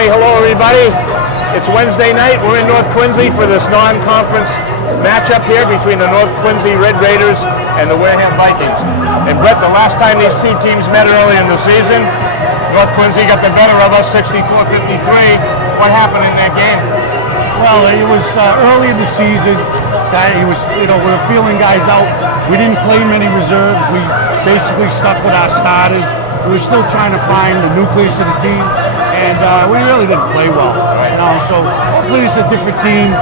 Okay, hello everybody. It's Wednesday night. We're in North Quincy for this non-conference matchup here between the North Quincy Red Raiders and the Wareham Vikings. And Brett, the last time these two teams met early in the season, North Quincy got the better of us, 64-53. What happened in that game? Well, it was early in the season that we were feeling guys out. We didn't play many reserves. We basically stuck with our starters. We were still trying to find the nucleus of the team, and we really didn't play well. So hopefully it's a different team.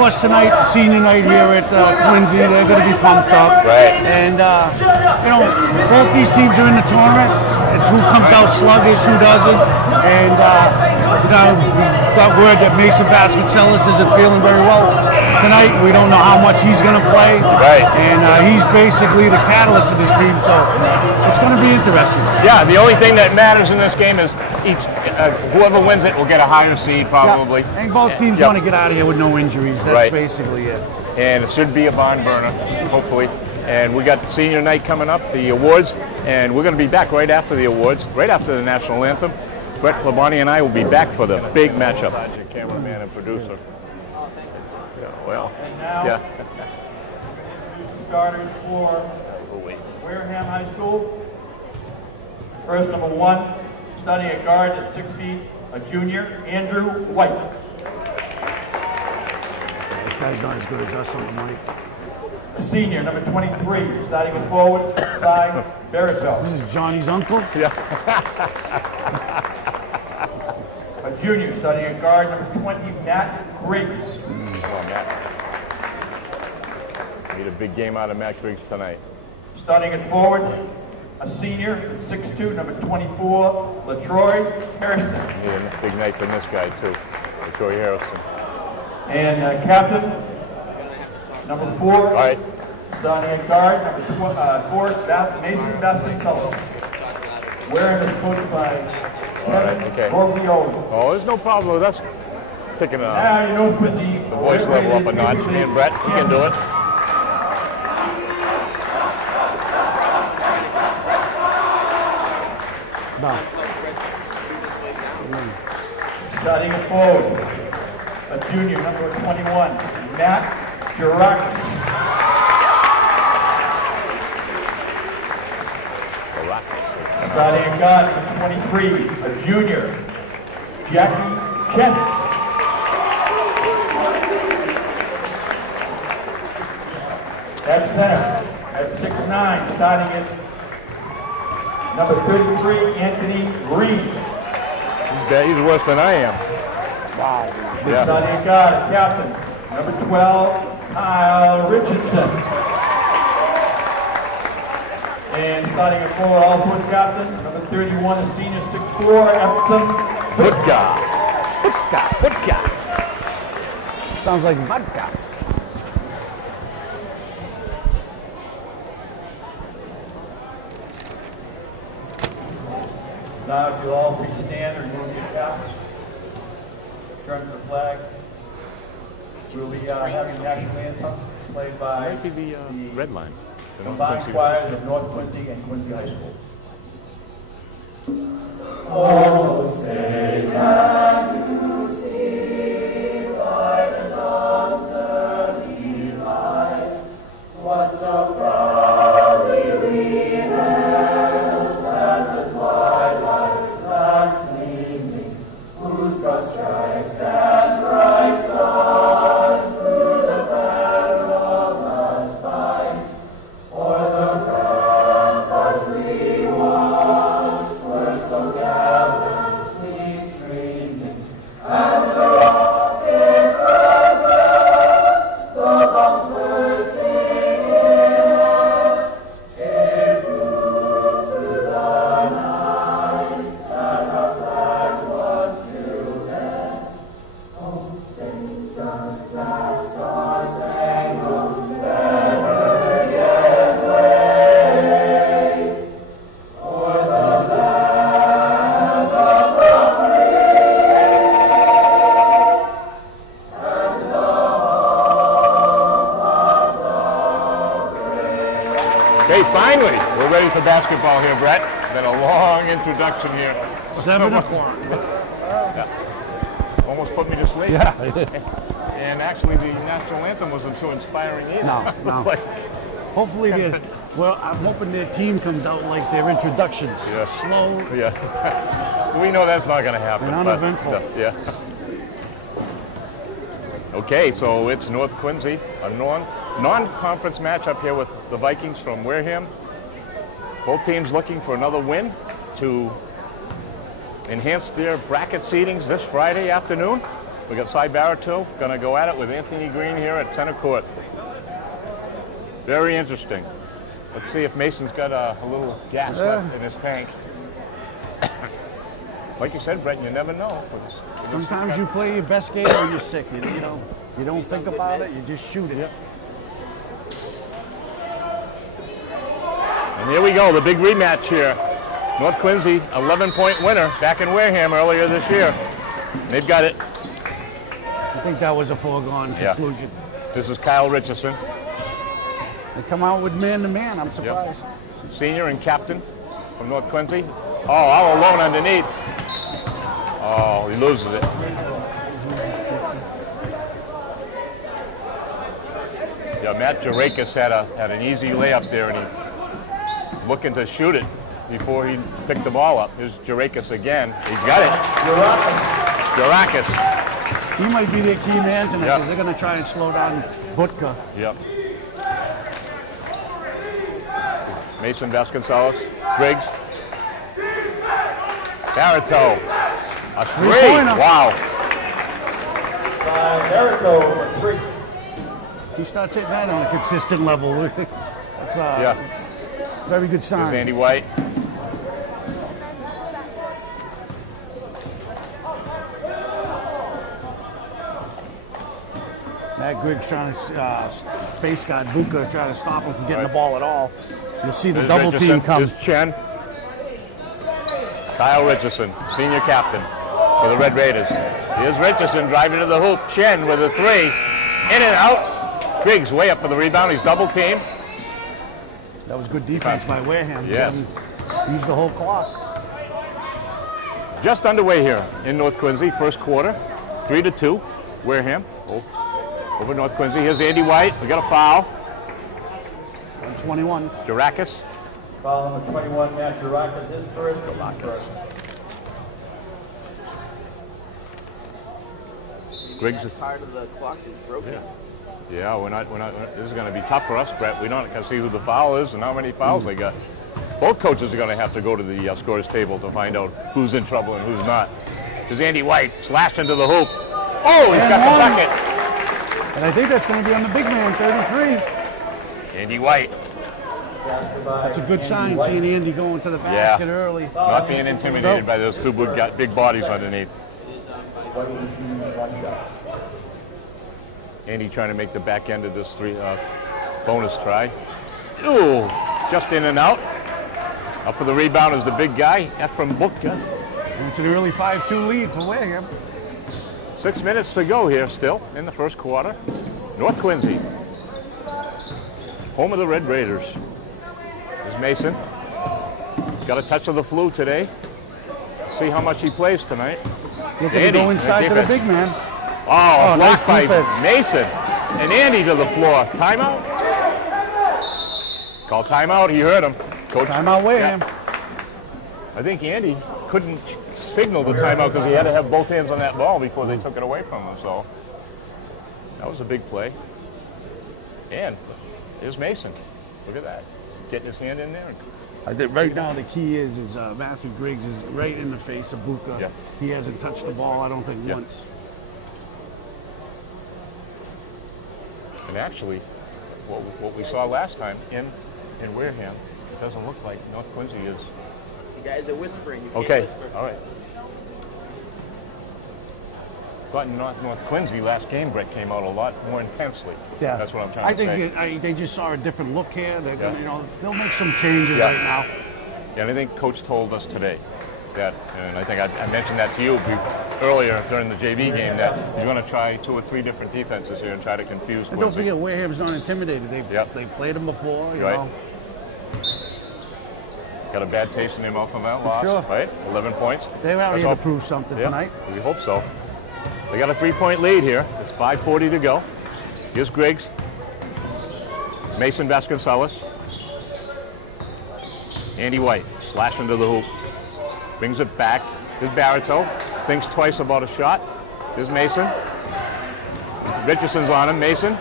Plus tonight, senior night here at Quincy, they're going to be pumped up. Right. And both these teams are in the tournament. It's who comes out sluggish, who doesn't. And we got word that Mason Vasconcelos isn't feeling very well tonight. We don't know how much he's going to play. Right. And he's basically the catalyst of this team, so it's going to be interesting. Yeah, the only thing that matters in this game is whoever wins it will get a higher seed, probably. Yep. And both teams want to get out of here with no injuries. That's basically it. And it should be a barn burner, hopefully. And we got senior night coming up, the awards, and we're going to be back right after the awards, right after the national anthem. Brett Labonte and I will be back for the big matchup. Cameraman and producer. Yeah, well, yeah. Starters for Wareham High School. First, number 1, studying at guard at 6 feet, a junior, Andrew White. This guy's not as good as us on the money. A senior, number 23, starting at forward, side, Beresfeld. This is Johnny's uncle? Yeah. A junior, studying at guard, number 20, Matt Griggs. Made a big game out of Matt Griggs tonight. Starting at forward, a senior, 6'2", number 24, LaTroy Harrison. Need a big night from this guy, too. LaTroy Harrison. And captain, number 4, all right. Starting at guard, number 4, Mason Vasconcelos. Wareham is coached by Kevin Borgioli. Oh, there's no problem with us picking it up. Now you know Quincy. The voice level up a notch. Me and Brett, you can do it. Starting at forward, a junior, number 21, Matt Girakis. Starting at guard, number 23, a junior, Jackie Chen. At center, at 6'9", starting at number 33, Anthony Green. He's worse than I am. Wow. Yeah. Starting at guard, captain, number 12, Kyle Richardson. And starting at forward, also at captain, number 31, a senior, 6'4", Everton Vodka. Sounds like vodka. Now, if you all please stand or move your caps, turn to the flag. We'll be having the national anthem played by Might be the red line. combined choirs of North Quincy and Quincy High School. Oh, say can you see by the dawn's early light what so proudly we hailed at the twilight's last gleaming, whose broad stripes and bright stars through the perilous fight o'er the ramparts we watched were so gallantly streaming, and the rockets red glare, the bombs bursting in air, gave proof through the night that our flag was still there. Oh, St. John's flag, star-spangled banner yet wave, o'er the land of the free and the home of the brave. Okay, finally, we're ready for basketball here, Brett. Been a long introduction here. 7 o'clock. Yeah. almost put me to sleep. Yeah. And actually, the national anthem wasn't too inspiring either. No. Like, Hopefully, well, I'm hoping their team comes out like their introductions. Yeah. Slow. yeah. We know that's not going to happen. And but, uneventful. yeah. Okay, so it's North Quincy, a non-conference matchup here with the Vikings from Wareham. Both teams looking for another win to enhance their bracket seedings this Friday afternoon. We got Cy Baratow going to go at it with Anthony Green here at center court. Very interesting. Let's see if Mason's got a little gas left in his tank. Like you said, Brett, you never know. Sometimes you play your best game when you're sick. You don't think about it. You just shoot it. And here we go, the big rematch here. North Quincy, 11-point winner back in Wareham earlier this year. They've got it. I think that was a foregone conclusion. This is Kyle Richardson, They come out with man-to-man. I'm surprised. senior and captain from North Quincy. Oh, all alone underneath. Oh, he loses it. Yeah, Matt Jarakis had an easy layup there, and he's looking to shoot it before he picked the ball up. Here's Jarakis again. He's got it. Jarakis. He might be their key man tonight because they're going to try and slow down Butka. Yep. Mason Vasconcelos, Griggs, Baratow, a three. Wow. Baratow for 3. He starts hitting that on a consistent level. That's very good sign. Here's Andy White. Matt Griggs trying to face guard Butka, trying to stop him from getting the ball at all. You'll see the double team come. Here's Chen. Kyle Richardson, senior captain for the Red Raiders. Here's Richardson driving to the hoop. Chen with a 3. In and out. Griggs way up for the rebound. He's double teamed. That was good defense by Wareham. Yes. Used the whole clock. Just underway here in North Quincy, first quarter. 3-2. Wareham over North Quincy. Here's Andy White. We got a foul. 21. Jarakis. Foul number 21, Matt Jarakis, his first. Griggs is Part of the clock is broken. Yeah, we're not. This is going to be tough for us, Brett. We don't see who the foul is and how many fouls they got. Both coaches are going to have to go to the scorers table to find out who's in trouble and who's not. There's Andy White slashed into the hoop. Oh, he's got the bucket. And I think that's going to be on the big man, 33. Andy White. That's a good sign, seeing Andy going to the basket early. Not being intimidated by those two big bodies underneath. Andy trying to make the back end of this bonus try. Ooh, just in and out. Up for the rebound is the big guy, Ephraim Butka. And it's an early 5-2 lead for Wareham. 6 minutes to go here still in the first quarter. North Quincy, home of the Red Raiders. There's Mason. He's got a touch of the flu today. See how much he plays tonight. Looking to go inside to the big man. Oh, nice blocked by defense. Mason. And Andy to the floor. Timeout? Call timeout. He heard him. Coach. Timeout Wareham. I think Andy couldn't signal the timeout because he had to have both hands on that ball before they took it away from him. So that was a big play. And here's Mason. Look at that. Getting his hand in there. I think right now the key is Matthew Griggs is right in the face of Butka. Yeah. He hasn't touched the ball, I don't think, Yeah. once. And actually, what we saw last time in Wareham, it doesn't look like North Quincy is. You guys are whispering. You can't Okay, whisper. all right. But in North Quincy, last game, Brett came out a lot more intensely. Yeah. That's what I'm trying to say. I think they just saw a different look here. They're Yeah. gonna, they'll make some changes Yeah. right now. Yeah, and I think Coach told us today that, and I think I mentioned that to you earlier during the JV game, that he's going to try 2 or 3 different defenses here and try to confuse And don't Quincy. forget, Wareham's not intimidated. Yep. They played them before, you Right. know. Got a bad taste in their mouth on that loss, Sure. right? 11 points. They're out That's here all- to prove something Yeah, tonight. we hope so. They got a 3-point lead here. It's 5:40 to go. Here's Griggs. Mason Vasconcelos. Andy White, slash into the hoop. Brings it back. Here's Barito. Thinks twice about a shot. Here's Mason. Richardson's on him. Mason.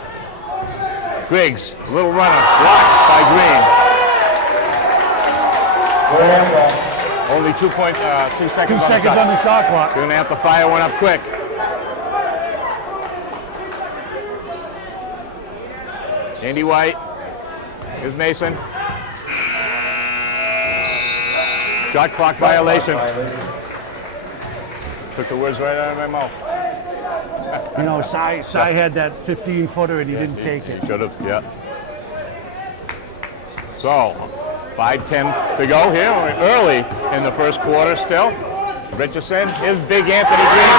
Griggs, little runner. Blocked by Green. Only 2 seconds, 2 seconds on the shot clock. You're going to have to fire one up quick. Andy White. Here's Mason. Shot clock violation. Took the words right out of my mouth. You know, Cy had that 15-footer and he didn't take it. He should have, yeah. So, 5:10 to go here, early in the first quarter still. Richardson is big Anthony Green.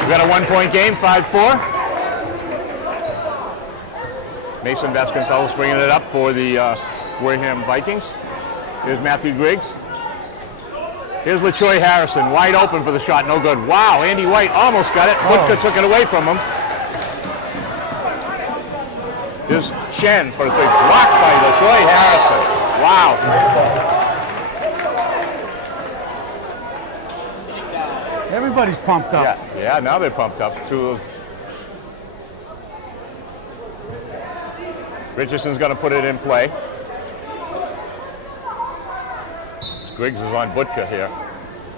We've got a 1-point game, 5-4. Mason Vasconcelos bringing it up for the Wareham Vikings. Here's Matthew Griggs. Here's LaTroy Harrison, wide open for the shot, no good. Wow, Andy White almost got it. Butka took it away from him. Here's Chen for the three, blocked by LaTroy Harrison. Wow. Everybody's pumped up. Yeah, now they're pumped up. Richardson's going to put it in play. Griggs is on Butka here.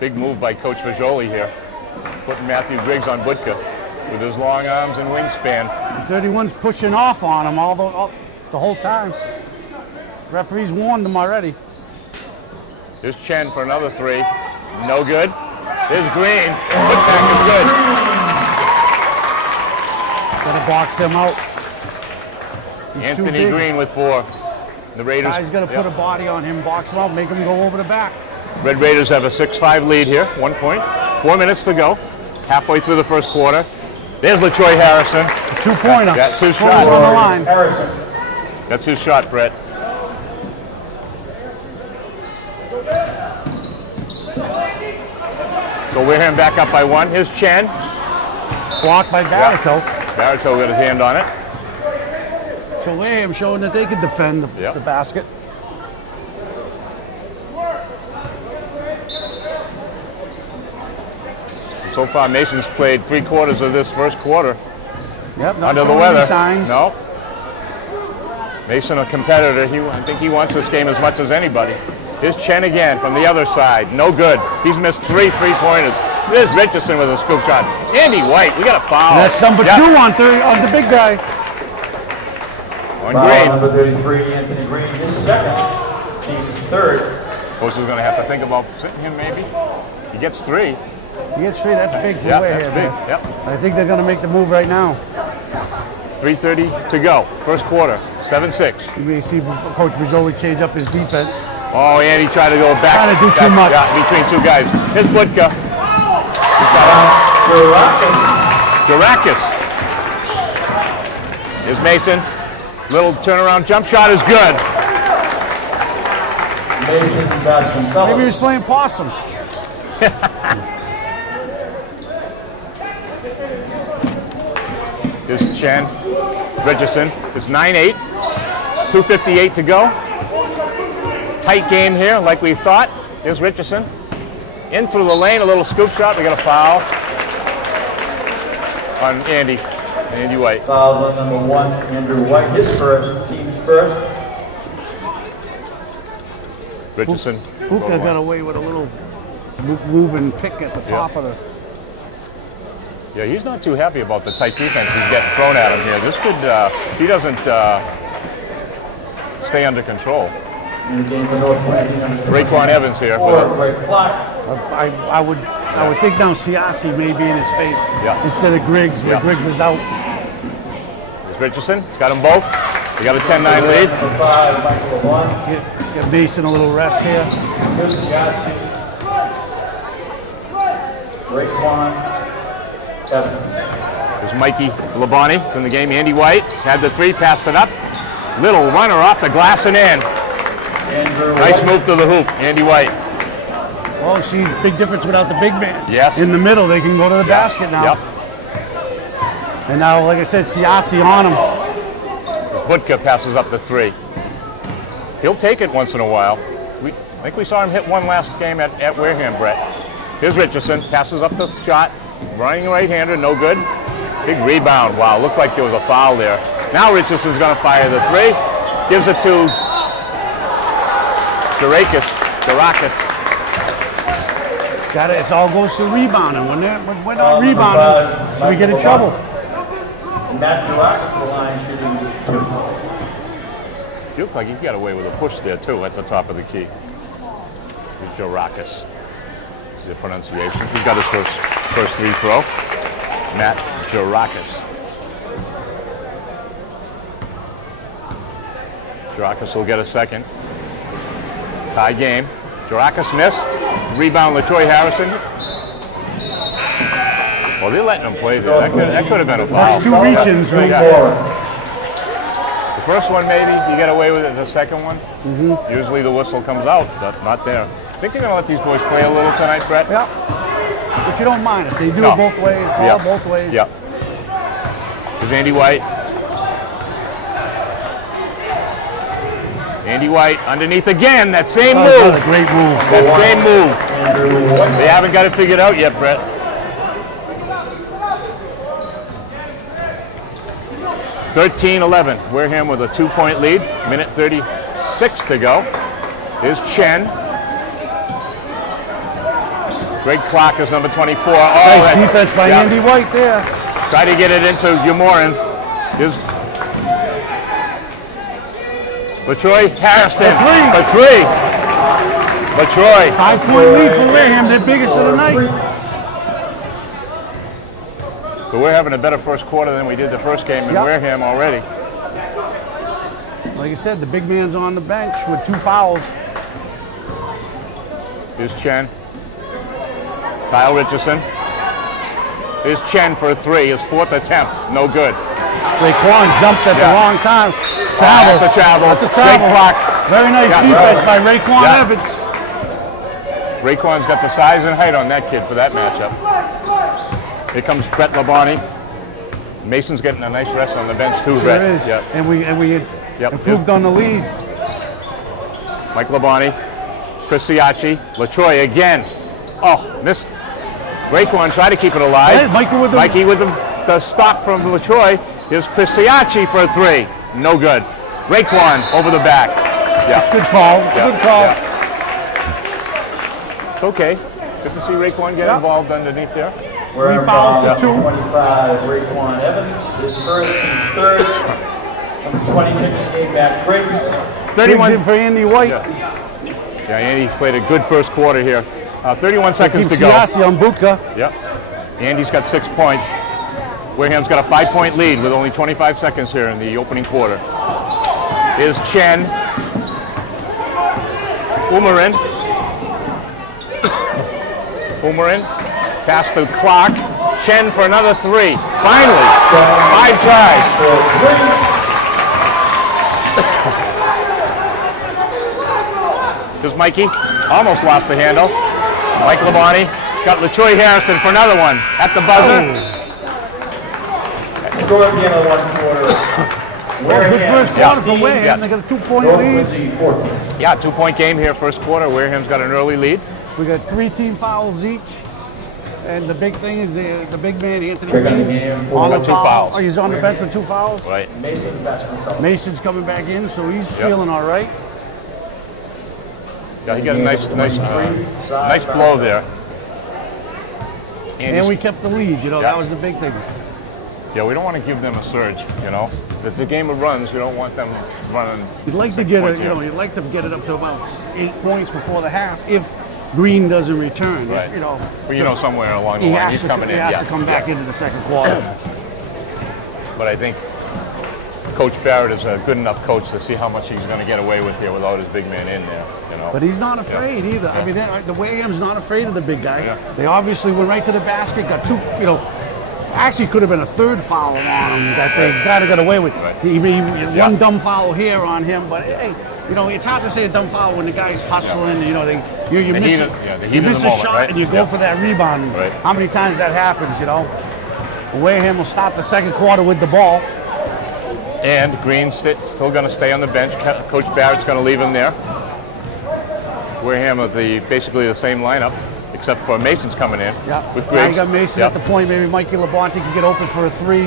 Big move by Coach Vajoli here. Putting Matthew Griggs on Butka with his long arms and wingspan. 31's pushing off on him the whole time. Referee's warned him already. Here's Chen for another three. No good. Here's Green. Putback is good. Gonna box him out. Anthony Green with 4. The Raiders. Guy's gonna put a body on him, box him out, make him go over the back. Red Raiders have a 6-5 lead here. 1 point. 4 minutes to go. Halfway through the first quarter. There's LaTroy Harrison. A 2-pointer. That's his shot. On the line. That's his shot, Brett. So Wareham back up by 1. Here's Chen. Blocked by Barito. Barito got his hand on it. So Wareham showing that they could defend the basket. So far, Mason's played 3/4 of this first quarter. Yep, not under the showing weather. any signs. No. Mason, a competitor. I think he wants this game as much as anybody. Here's Chen again from the other side. No good. He's missed 3 3-pointers. There's Richardson with a scoop shot. Andy White, we got a foul. That's number 2 on the big guy. On Green. Number 33, Anthony Green, his second. Team's third. Coach is going to have to think about sitting him maybe. He gets 3. He gets 3. That's big for Wareham. Wareham. Big. Yep. I think they're going to make the move right now. 3:30 to go. First quarter. 7-6. You may see Coach Mazzoli change up his defense. Oh, Andy tried to go back. Trying to do too much. Yeah, between 2 guys. Here's Butka. Durakis. Here's Mason. Little turnaround jump shot is good. Mason Vasconcelos. Maybe he was playing possum. Here's Chen. Richardson. It's 9-8. 2:58 to go. Tight game here, like we thought. Here's Richardson. In through the lane, a little scoop shot. We got a foul on Andy White. Fouls on number 1, Andrew White, his first, team's first. Richardson. Butka got away with a little moving pick at the top of the... Yeah, he's not too happy about the tight defense he's getting thrown at him here. This could, if he doesn't stay under control. Raekwon Evans here. I would think now Siasi may be in his face instead of Griggs, where Griggs is out. There's Richardson. He's got them both. We got a 10-9 lead. Get Mason a little rest here. Here's Siasi. Raekwon Evans. There's Mikey Labonte. It's in the game. Andy White had the 3, passed it up. Little runner off the glass and in. Nice move to the hoop, Andy White. Oh, see, big difference without the big man. Yes. In the middle, they can go to the basket now. Yep. And now, like I said, Siasi on him. Budka passes up the 3. He'll take it once in a while. I think we saw him hit one last game at Wareham, Brett. Here's Richardson, passes up the shot. Running right-hander, no good. Big rebound. Wow, looked like there was a foul there. Now Richardson's going to fire the 3. Gives it to Jarakis. Got it. It all goes to rebounding. When we're not rebounding, so we get in trouble. And Matt Durakis to the line shooting 2. He looked like he got away with a push there, too, at the top of the key. Here's Jarakis. The pronunciation. He's got his first free throw. Matt Jarakis. Jarakis will get a second. Tie game. Jarakis missed. Rebound LaTroy Harrison. Well, they're letting him play there. That could have been a foul. That's 2 reach-ins. The first one, maybe, you get away with it. The second one, usually the whistle comes out, but not there. I think they're going to let these boys play a little tonight, Brett. Yeah. But you don't mind if they do it both ways, call both ways. Yep. There's Andy White. Andy White underneath again. That same move. That's a great move. That same move. They haven't got it figured out yet, Brett. (13-11). Wareham with a 2-point lead. Minute 36 to go. Here's Chen. Greg Clark is number 24. Nice defense by Andy White there. Try to get it into Umorin. Here's LaTroy Harrison for 3. LaTroy. 5-point lead for Wareham, their biggest of the night. So we're having a better first quarter than we did the first game in Wareham already. Like I said, the big man's on the bench with 2 fouls. Here's Chen. Kyle Richardson. Here's Chen for a 3, his 4th attempt. No good. Raekwon jumped at the wrong time. Travel. That's a travel. That's a travel. Very nice defense by Raekwon Evans. Raekwon's got the size and height on that kid for that matchup. Here comes Brett Labonte. Mason's getting a nice rest on the bench too, Brett. Sure is. Yep. And we improved on the lead. Mike Labonte. Chris Siachi. LaTroy again. Oh, missed. Raekwon tried to keep it alive. Hey, Mikey with the stop from LaTroy. Here's Chris Siachi for a 3. No good. Raekwon over the back. That's good call. Good call. It's okay. Good to see Raekwon get involved underneath there. 3 fouls to 2. 25, Raekwon Evans. His first and third. Number 20, Nick back Briggs. 31 for Andy White. Yeah, Andy played a good first quarter here. 31 seconds to go. Siasi on Buka. Yep. Andy's got 6 points. Wareham's got a 5-point lead with only 25 seconds here in the opening quarter. Here's Chen. Umorin. Pass to Clark. Chen for another 3. Finally. 5 tries. Here's Mikey. Almost lost the handle. Mike Labonte. Got LaTroy Harrison for another one. At the buzzer. Score at the end of the 1 quarter. Good first quarter for Wareham. They got a 2-point lead. Yeah, 2-point game here, first quarter. Wareham's got an early lead. We got 3 team fouls each. And the big thing is the big man, Anthony King, on the 2 fouls. Oh, he's on the bench with 2 fouls. Right. Mason's coming back in, so he's feeling all right. Yeah, he got a nice blow there. And we kept the lead, that was the big thing. Yeah, we don't want to give them a surge, If it's a game of runs, we don't want them running. You'd like to get it, you'd like to get it up to about 8 points before the half if Green doesn't return. Right. If, somewhere along the line he's coming in. He has to come back into the second quarter. But I think Coach Barrett is a good enough coach to see how much he's going to get away with here without his big man in there. But he's not afraid either. I mean, the Wareham's not afraid of the big guy. Yeah. They obviously went right to the basket, got 2, actually could have been a 3rd foul on him that they got away with. Right. One dumb foul here on him, but hey, you know, it's hard to say a dumb foul when the guy's hustling. You know, you The miss heat it. of- yeah, the heat You of the miss a moment, shot right? and you go for that rebound. Right. How many times that happens? You know, Wareham will start the second quarter with the ball. And Green's still going to stay on the bench. Coach Barrett's going to leave him there. Wareham with basically the same lineup, except for Mason's coming in with Now Griggs. you got Mason at the point. Maybe Mikey Labonte can get open for a three,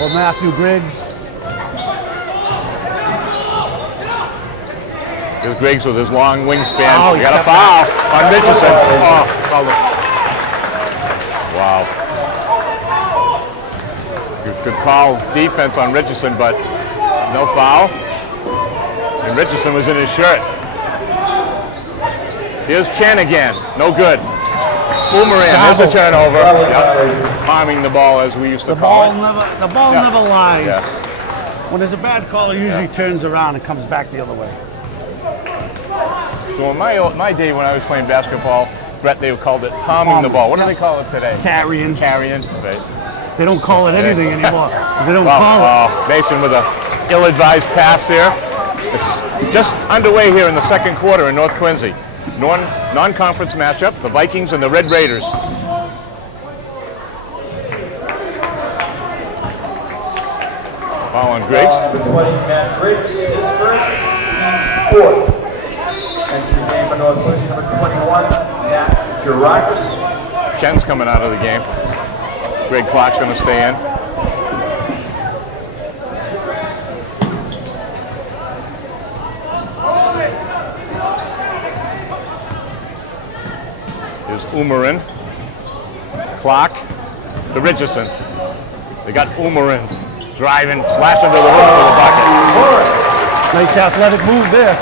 or Matthew Griggs. Here's Griggs with his long wingspan. Oh, We he got a stepped foul on Richardson. Wow. Good call defense on Richardson, but no foul. And Richardson was in his shirt. Here's Chen again. No good. Boomerang. There's a turnover. Yep. Palming the ball, as we used to call it. The ball never lies. Yeah. When there's a bad call, it usually turns around and comes back the other way. So in my day when I was playing basketball, Brett, they called it palming the ball. What do they call it today? Carrying. Carrying. Right. They don't call it anything anymore. They don't Well, call it. Mason with a ill-advised pass here. It's just underway here in the second quarter in North Quincy. Non-conference matchup, the Vikings and the Red Raiders. Foul on Griggs. Number 20, Matt Griggs, his first, team's fourth. Entry game for North Quincy, number 21, Matt Girakis. Chen's coming out of the game. Greg Clark's going to stay in. Here's Umarin. Clark to Richardson. They got Umarin driving, slashing to the hoop for the bucket. Nice athletic move there.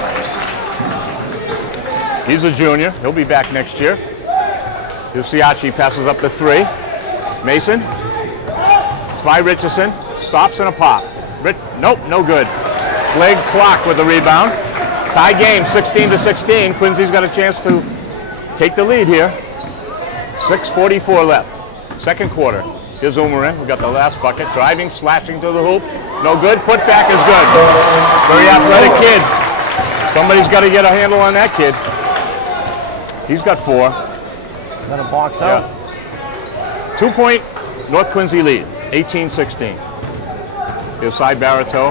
He's a junior. He'll be back next year. Here's Siachi, passes up the three. Mason. It's by Richardson. Stops in a pop. Nope, no good. Blake Clark with the rebound. Tie game, 16-16. Quincy's got a chance to take the lead here. 6:44 left. Second quarter. Here's Umarin. We got the last bucket. Driving, slashing to the hoop. No good. Putback is good. Very athletic kid. Somebody's got to get a handle on that kid. He's got 4. Got a box out. 2-point North Quincy lead, 18-16. Here's side Barreto.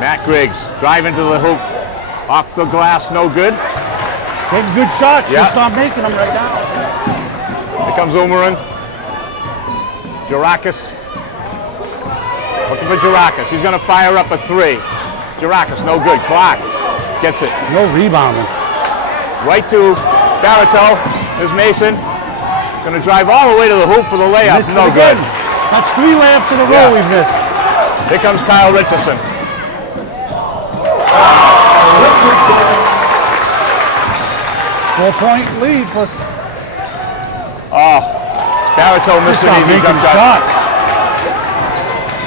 Matt Griggs driving to the hoop. Off the glass, no good. Getting good shots. Yeah. Just not making them right now. Here comes Umarin. Girakis. Looking for Girakis. He's going to fire up a 3. Girakis, no good. Clark gets it. No rebounding. Right to Barreto. There's Mason. Going to drive all the way to the hoop for the layup. Missed No it good. again. That's 3 layups in a row we've missed. Here comes Kyle Richardson. 4-point lead for Barreto missed just an not easy making jump shot. shots.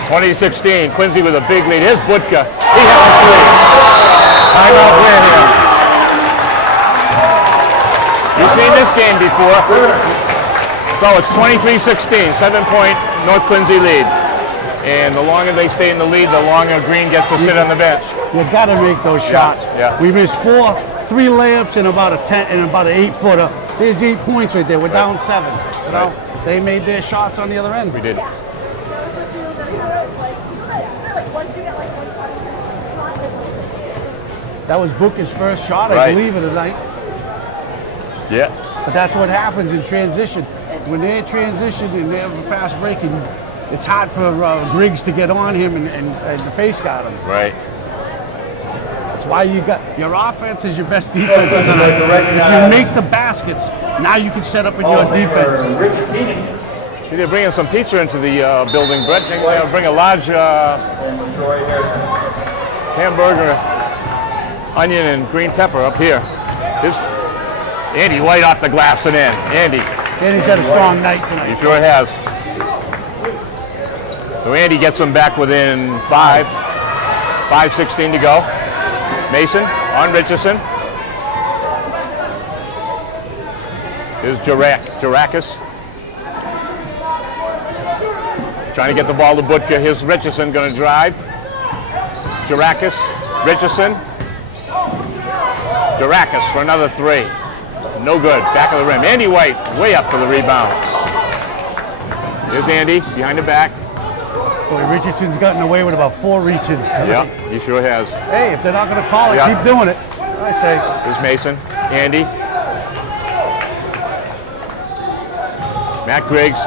2016, Quincy with a big lead. Here's Budka. He hit the 3. Timeout Wareham. You've seen this game before. So it's 23-16, 7-point North Quincy lead. And the longer they stay in the lead, the longer Green gets to sit on the bench. You got to make those shots. yeah. We missed 3 layups and about a 10 and about an 8-footer. There's 8 points right there. We're down 7. You know, they made their shots on the other end. We did. That was Booker's first shot, I Right. believe, of the night. Yeah. But that's what happens in transition. When they're in transition and they have a fast break, and it's hard for Griggs to get on him and the face guard him. Right. That's why you got your offense is your best defense tonight. If you make the baskets, now you can set up in your defense. Rich Keenan See, they're bringing some pizza into the building, Brett. They're going to bring a large and Troy Harrison. hamburger, onion, and green pepper up here. Here's Andy White off the glass and in. Andy, And he's had a strong night he tonight. sure has. So Andy gets them back within 5:16 to go. Mason on Richardson. Here's Girakis. Trying to get the ball to Budka. Here's Richardson going to drive. Girakis Richardson. Durakis for another three. No good. Back of the rim. Andy White way up for the rebound. Here's Andy behind the back. Boy, Richardson's gotten away with about 4 reach-ins tonight. Yeah, he sure has. Hey, if they're not going to call it, keep doing it. I say. Here's Mason. Andy. Matt Griggs.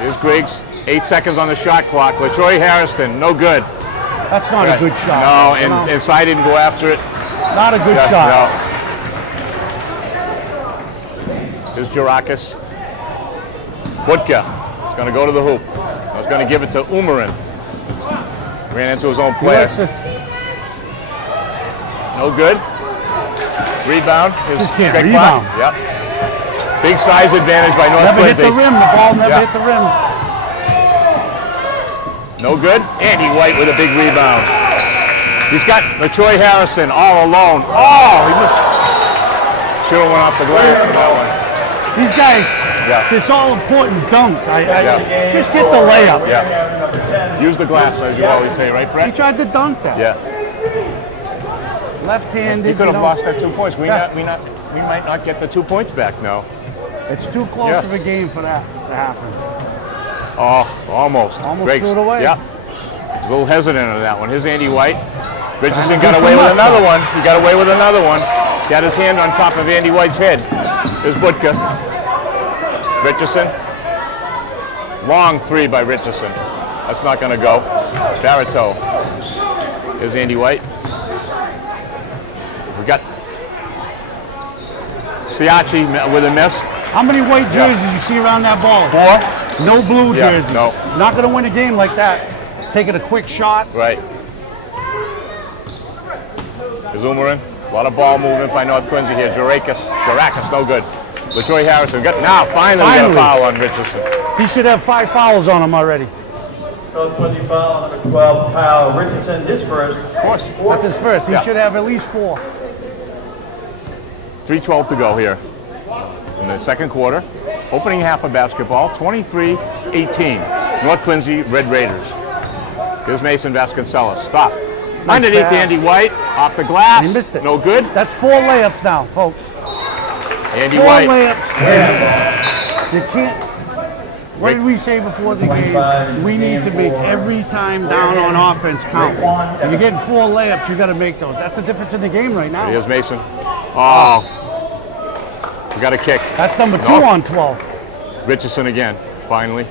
Here's Griggs. 8 seconds on the shot clock. LaTroy Harrison, no good. That's not a good shot. No, and inside didn't go after it. Not a good shot. No. Here's Durakis. Butka is going to go to the hoop. I was going to give it to Umarin. Ran into his own player. No good. Rebound. Just can't rebound. Yep. Big size advantage by North Never Quincy. hit the rim. The ball never hit the rim. No good. Andy White with a big rebound. He's got LaTroy Harrison all alone. Oh, he should have went off the glass for that one. These guys, this all-important dunk. Just get the layup. Yeah. Use the glass, as you always say, right, Brett? He tried to dunk that. Yeah. Left-handed. He could have lost that 2 points. We might not get the 2 points back now. It's too close of a game for that to happen. Oh, almost. Almost threw it away. Yeah. A little hesitant on that one. Here's Andy White. Richardson got away with another one. He got away with another one. Got his hand on top of Andy White's head. Here's Butka. Richardson. Long three by Richardson. That's not going to go. Barito. Here's Andy White. We got Siachi with a miss. How many white jerseys you see around that ball? 4. No blue jerseys. No. Not going to win a game like that. Taking a quick shot. Right. Here's Umarin. A lot of ball movement by North Quincy here. Durakis, no good. LaTroy Harrison. Finally we got a foul on Richardson. He should have 5 fouls on him already. North Quincy foul, number 12, Kyle Richardson, his first. Of course. That's his first. He should have at least 4. 3:12 to go here in the second quarter. Opening half of basketball, 23-18. North Quincy Red Raiders. Here's Mason Vasconcelos. Stop. Nice Underneath pass. Andy White, off the glass. He missed it. No good. That's 4 layups now, folks. Andy 4 White. layups. You can't. What did we say before the game? We need to make every time down on offense count. If you're getting 4 layups, you got to make those. That's the difference in the game right now. Here's Mason. Oh. We got a kick. That's number 2 on 12. Richardson again, finally.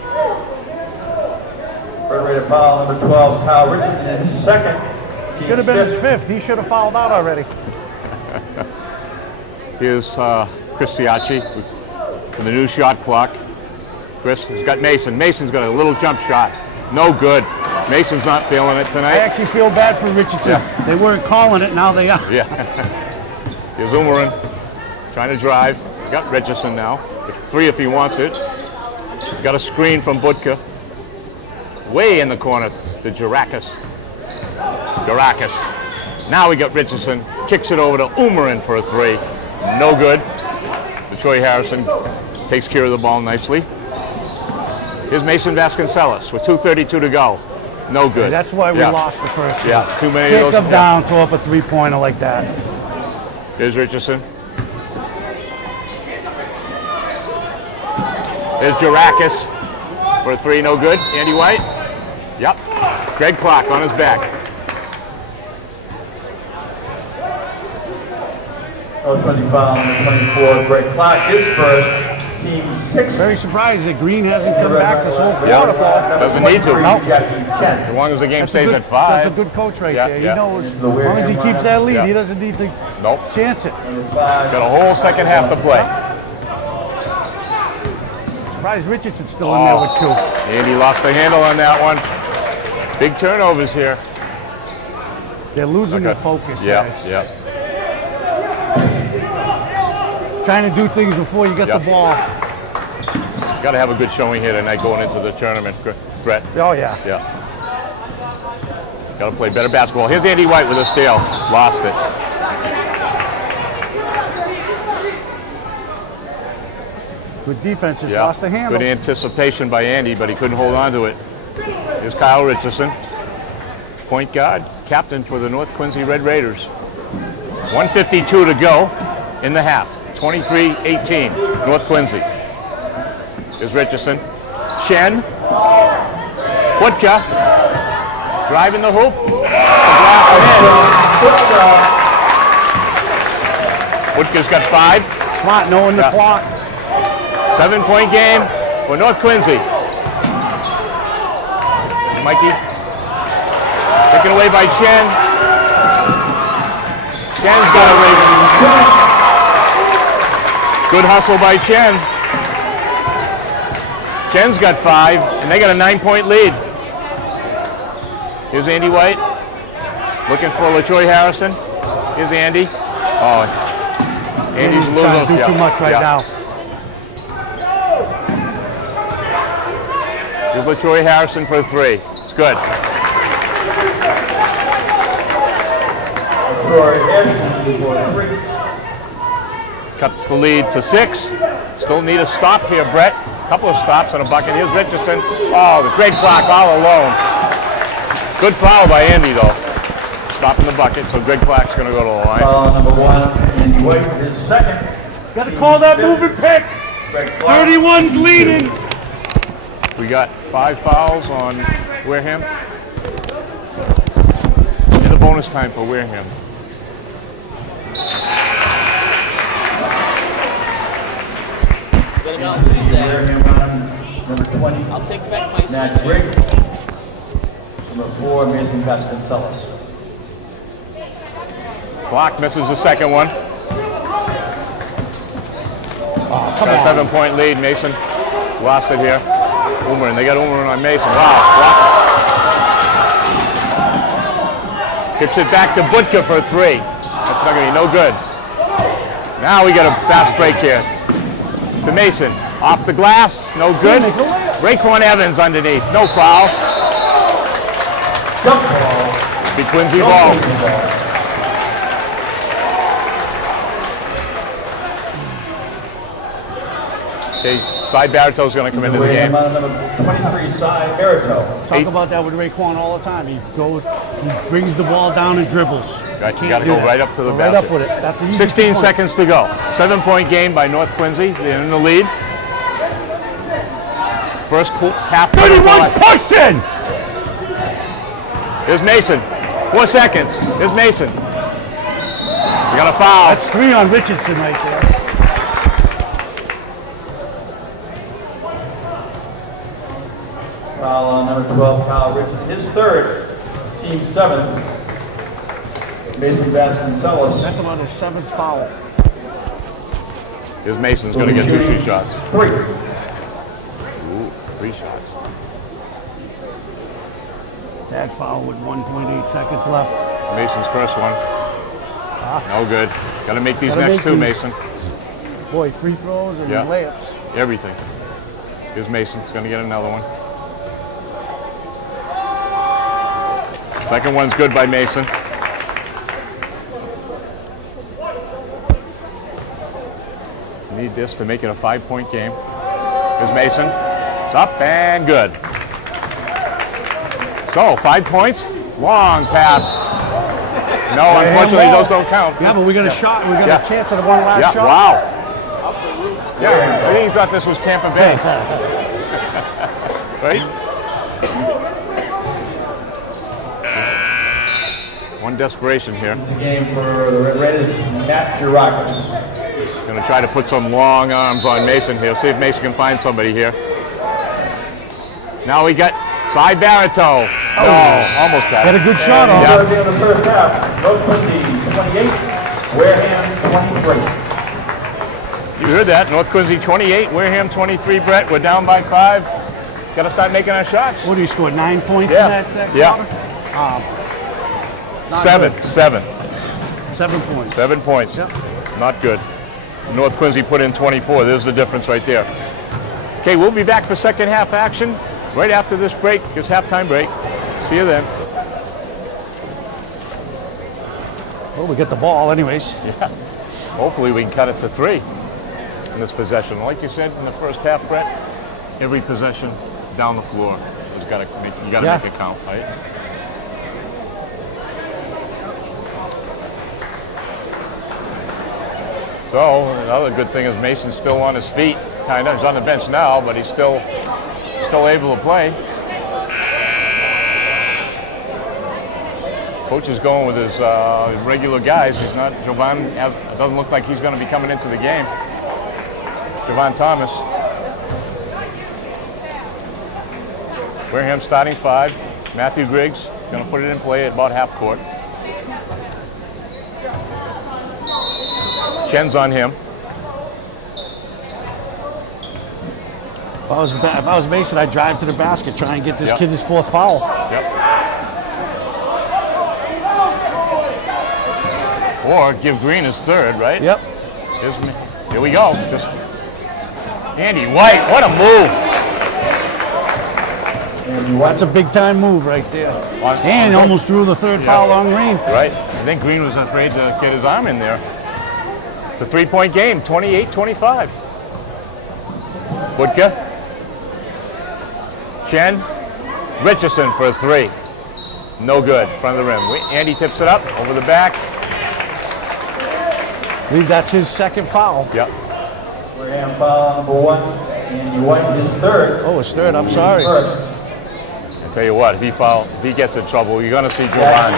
Third rated foul, number 12, Kyle Richardson, his second. Should have been his 5th. He should have fouled out already. Here's Chris Siachi with the new shot clock. Chris has got Mason. Mason's got a little jump shot. No good. Mason's not feeling it tonight. I actually feel bad for Richardson. They weren't calling it, now they are. Yeah. Here's Umarin trying to drive. Got Richardson now. 3 if he wants it. Got a screen from Butka. Way in the corner to Durakis. Now we got Richardson. Kicks it over to Umarin for a 3. No good. LaTroy Harrison takes care of the ball nicely. Here's Mason Vasconcelos with 2:32 to go. No good. That's why we lost the first game. Yeah, too many Kick of those. them down, throw up a 3-pointer like that. Here's Richardson. There's Durakis for a 3, no good. Andy White. Yep. Greg Clark on his back. North Quincy foul, number 24, Greg Clark, his first, team 6. Very surprised that Green hasn't come back this whole quarter, Paul. Doesn't need to. Nope. As long as the game stays at 5. That's a good coach right there. Yeah. He knows as long as he keeps that lead, he doesn't need to chance it. Got a whole second half to play. Surprised Richardson's still in there with 2. Andy lost the handle on that one. Big turnovers here. They're losing their focus. Yeah. Trying to do things before you get the ball. Got to have a good showing here tonight going into the tournament, Brett. Oh, yeah. Got to play better basketball. Here's Andy White with a steal. Lost it. Good defense, just lost the handle. Good anticipation by Andy, but he couldn't hold on to it. Here's Kyle Richardson. point guard, captain for the North Quincy Red Raiders. 1:52 to go in the half. 23-18, North Quincy. Here's Richardson. Shen. Putka. Driving the hoop. Putka's got 5. Smart knowing the clock. 7-point game for North Quincy. Mikey. Taken away by Chen. Chen's got away. Good hustle by Chen. Chen's got 5, and they got a 9-point lead. Here's Andy White. Looking for LaTroy Harrison. Here's Andy. Oh, Andy's trying to do too much right now. Here's LaTroy Harrison for 3. It's good. Cuts the lead to 6. Still need a stop here, Brett. A couple of stops and a bucket. Here's Richardson. Oh, the Greg Clark all alone. Good foul by Andy, though. Stopping the bucket, so Greg Clark's going to go to the line. Foul number 1, Andy White, his second. Got to call that moving pick. 31's leading. We got 5 fouls on Wareham. In the bonus time for Wareham. Get him out, please, Zach. Number 20, I'll take back my Matt switch. Grigg. Number 4, Mason Vasconcelos. Clark misses the second one. Got a 7-point lead. Mason lost it here. Umerin, they got Umerin on Mason. Wow. Kicks it back to Butka for 3. That's not going to be no good. Now we got a fast break here. To Mason. Off the glass. No good. Raekwon Evans underneath. No foul. Be Quincy ball. Okay, Cy Barreto's going to come into the game. Number 23, Cy Barreto. Talk about that with Raekwon all the time. He brings the ball down and dribbles. Right, you got to go right up to the basket. Right up with it. That's an easy 16 point. seconds to go. 7-point game by North Quincy. They're in the lead. First half. 31 pushing! Here's Mason. 4 seconds. Here's Mason. We got a foul. That's 3 on Richardson right there. Foul on number 12, Kyle Richardson. His third, team 7. Mason Vasconcelos. That's about his 7th foul. Here's Mason's going to get 2 shoot shots. 3. Ooh, 3 shots. Bad foul with 1.8 seconds left. Mason's first one. No good. Got to make these next 2, Mason. Boy, free throws and layups. Everything. Here's Mason. He's going to get another one. Second one's good by Mason. Need this to make it a 5-point game. Here's Mason. It's up and good. So, 5 points. Long pass. No, unfortunately, those don't count. Yeah, but we got a shot. We got a chance at one last shot. Wow. Yeah, I think he thought this was Tampa Bay. Right? One desperation here. The game for the Red Raiders, Matt Girakis. Going to try to put some long arms on Mason here. See if Mason can find somebody here. Now we got Cy Barreto. Oh, almost got it. Had a good shot on. Yeah. In the first half, North Quincy 28, Wareham 23. You heard that. North Quincy 28, Wareham 23, Brett. We're down by 5. Got to start making our shots. What do you score? 9 points in that quarter? 7 points. 7 points. Yep. Not good. North Quincy put in 24. There's the difference right there. Okay, we'll be back for second half action right after this break. It's halftime break. See you then. Well, we get the ball anyways. Yeah. Hopefully we can cut it to 3 in this possession. Like you said in the first half, Brett, every possession down the floor has got to make, you got to make it count, right? So another good thing is Mason's still on his feet. Kind of. He's on the bench now, but he's still able to play. Coach is going with his regular guys. He's not. Jovan doesn't look like he's going to be coming into the game. Jovan Thomas. Wareham starting 5. Matthew Griggs going to put it in play at about half court. Chen's on him. If I was Mason, I'd drive to the basket, try and get this kid his 4th foul. Yep. Or give Green his 3rd, right? Yep. Here we go. Andy White, what a move. That's a big time move right there. And he almost drew the 3rd foul on Green. Right. I think Green was afraid to get his arm in there. It's a 3-point game, 28-25. Budka. Chen. Richardson for a 3. No good. Front of the rim. Andy tips it up over the back. I believe that's his 2nd foul. Yep. Wareham foul number 1, Andy White his 3rd. Oh, his 3rd. I'm sorry. I'll tell you what, if he gets in trouble, you're going to see Jovan.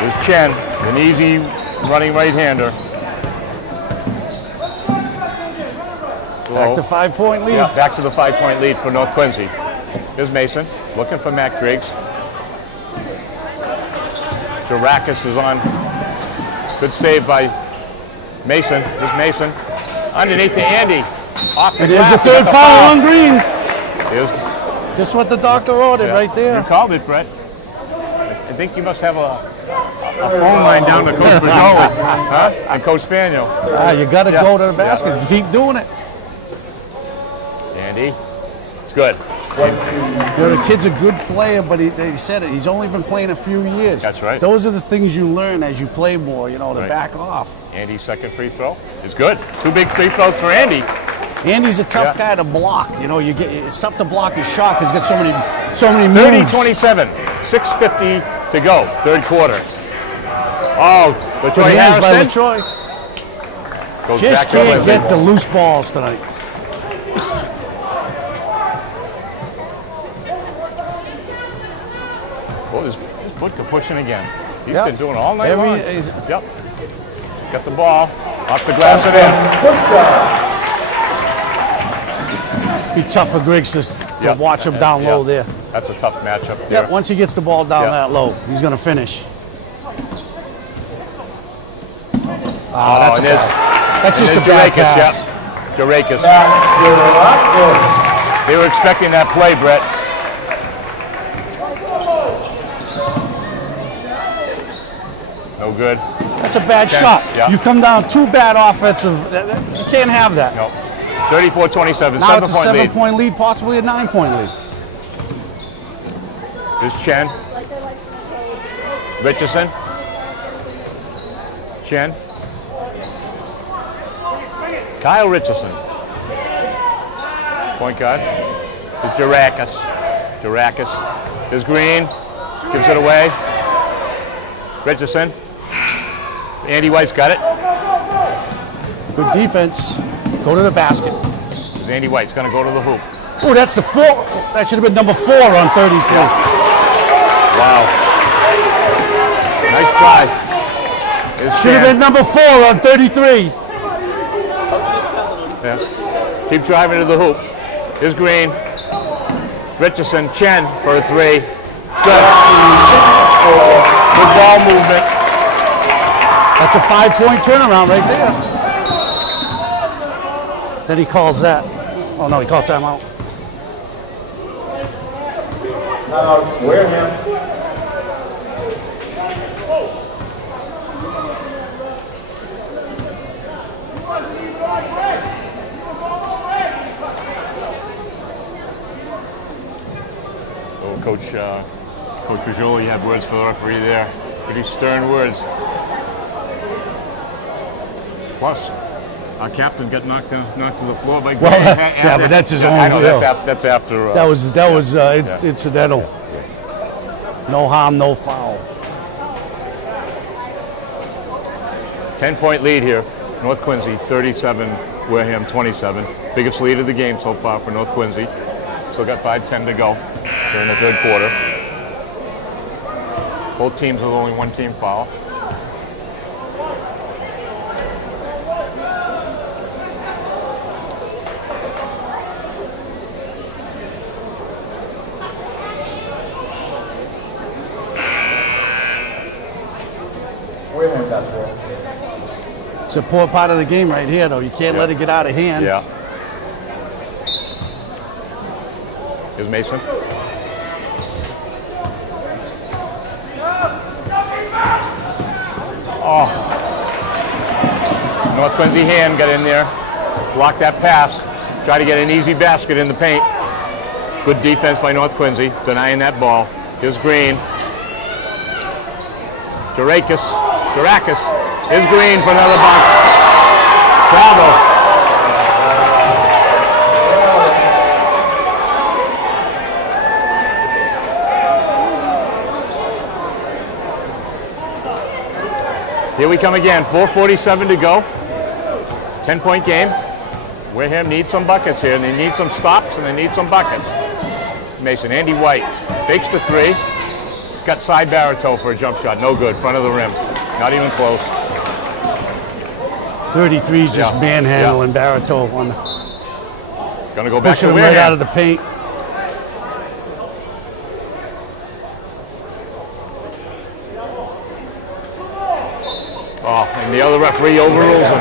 There's Chen, an easy running right-hander. Back to 5-point lead. Yeah, back to the 5-point lead for North Quincy. Here's Mason, looking for Matt Griggs. Jarakis is on. Good save by Mason. Here's Mason. Underneath to Andy. Off the There's glass. a 3rd foul on Green. Here's Just what the doctor ordered right there. You called it, Brett. I think you must have a phone line down to Coach Bajoli, huh? And Coach Spaniel. You got to go to the basket. You keep doing it. Andy, it's good. The kid's a good player, but they said it. He's only been playing a few years. That's right. Those are the things you learn as you play more, to back off. Andy's 2nd free throw is good. 2 big free throws for Andy. Andy's a tough guy to block. It's tough to block his shot because he's got so many moves. 30-27, 6:50 to go, 3rd quarter. Oh, LaTroy Hands by Harrison. LaTroy. Goes Just back can't get the loose balls tonight. Oh, there's Budka pushing again. He's been doing it all night long. Yep. Got the ball off the glass and in. Be tough for Griggs to watch him down low there. That's a tough matchup there. Yeah, once he gets the ball down that low, he's going to finish. That's just a bad pass. Jarakis. They were expecting that play, Brett. No good. That's a bad shot. Yeah. You've come down 2 bad offensive. You can't have that. No. 34-27. Now it's a 7-point 7-point lead, possibly a 9-point lead. There's Chen. Richardson. Chen. Kyle Richardson. Point guard. There's Jarakis. There's Green. Gives it away. Richardson. Andy White's got it. Good defense. Go to the basket. There's Andy White's going to go to the hoop. Oh, that's the 4. That should have been number 4 on 33. Wow. Nice try. Should have been number 4 on 33. Yeah. Keep driving to the hoop. Here's Green. Richardson, Chen for a 3. Good. Good ball movement. That's a 5-point turnaround right there. Then he calls that. Oh no, he called timeout. Wareham. Coach Bajoli had words for the referee there. Pretty stern words. Plus, our captain got knocked to the floor by Green. Yeah, but that's his own deal. That's after. That was incidental. No harm, no foul. 10-point lead here. North Quincy 37, Wareham 27. Biggest lead of the game so far for North Quincy. Still got 5:10 to go here in the third quarter. Both teams with only one team foul. Wareham basketball. It's a poor part of the game right here, though. You can't let it get out of hand. Yeah. Here's Mason. Oh. North Quincy hand got in there. Blocked that pass. Try to get an easy basket in the paint. Good defense by North Quincy, denying that ball. Here's Green. Jarakis. Here's Green for another bump. Travel. Here we come again. 4:47 to go. 10-point game. Wareham needs some buckets here, and they need some stops, and they need some buckets. Mason, Andy White, fakes to three. Got side Barreto for a jump shot. No good. Front of the rim. Not even close. 33 is just manhandling Barreto on Gonna go back pushing to him Wareham. right out of the paint. Oh, and the other referee overrules him.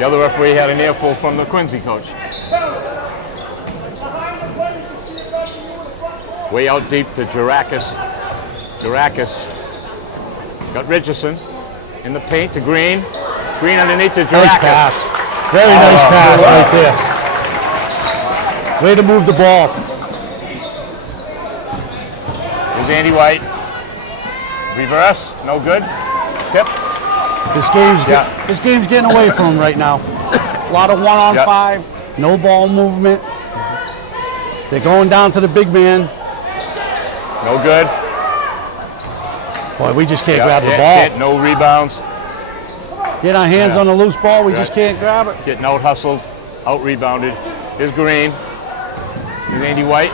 The other referee had an earful from the Quincy coach. Way out deep to Jarakis. Got Richardson in the paint to Green. Green underneath to Jarakis. Nice pass. Very nice pass right there. Way to move the ball. Here's Andy White. Reverse, no good. Tip. This game's getting away from him right now. A lot of 1-on-5, no ball movement. They're going down to the big man. No good. Boy, we just can't grab the ball. No rebounds. Get our hands on the loose ball, we just can't grab it. Getting out hustled, out rebounded. Here's Green. Here's Andy White.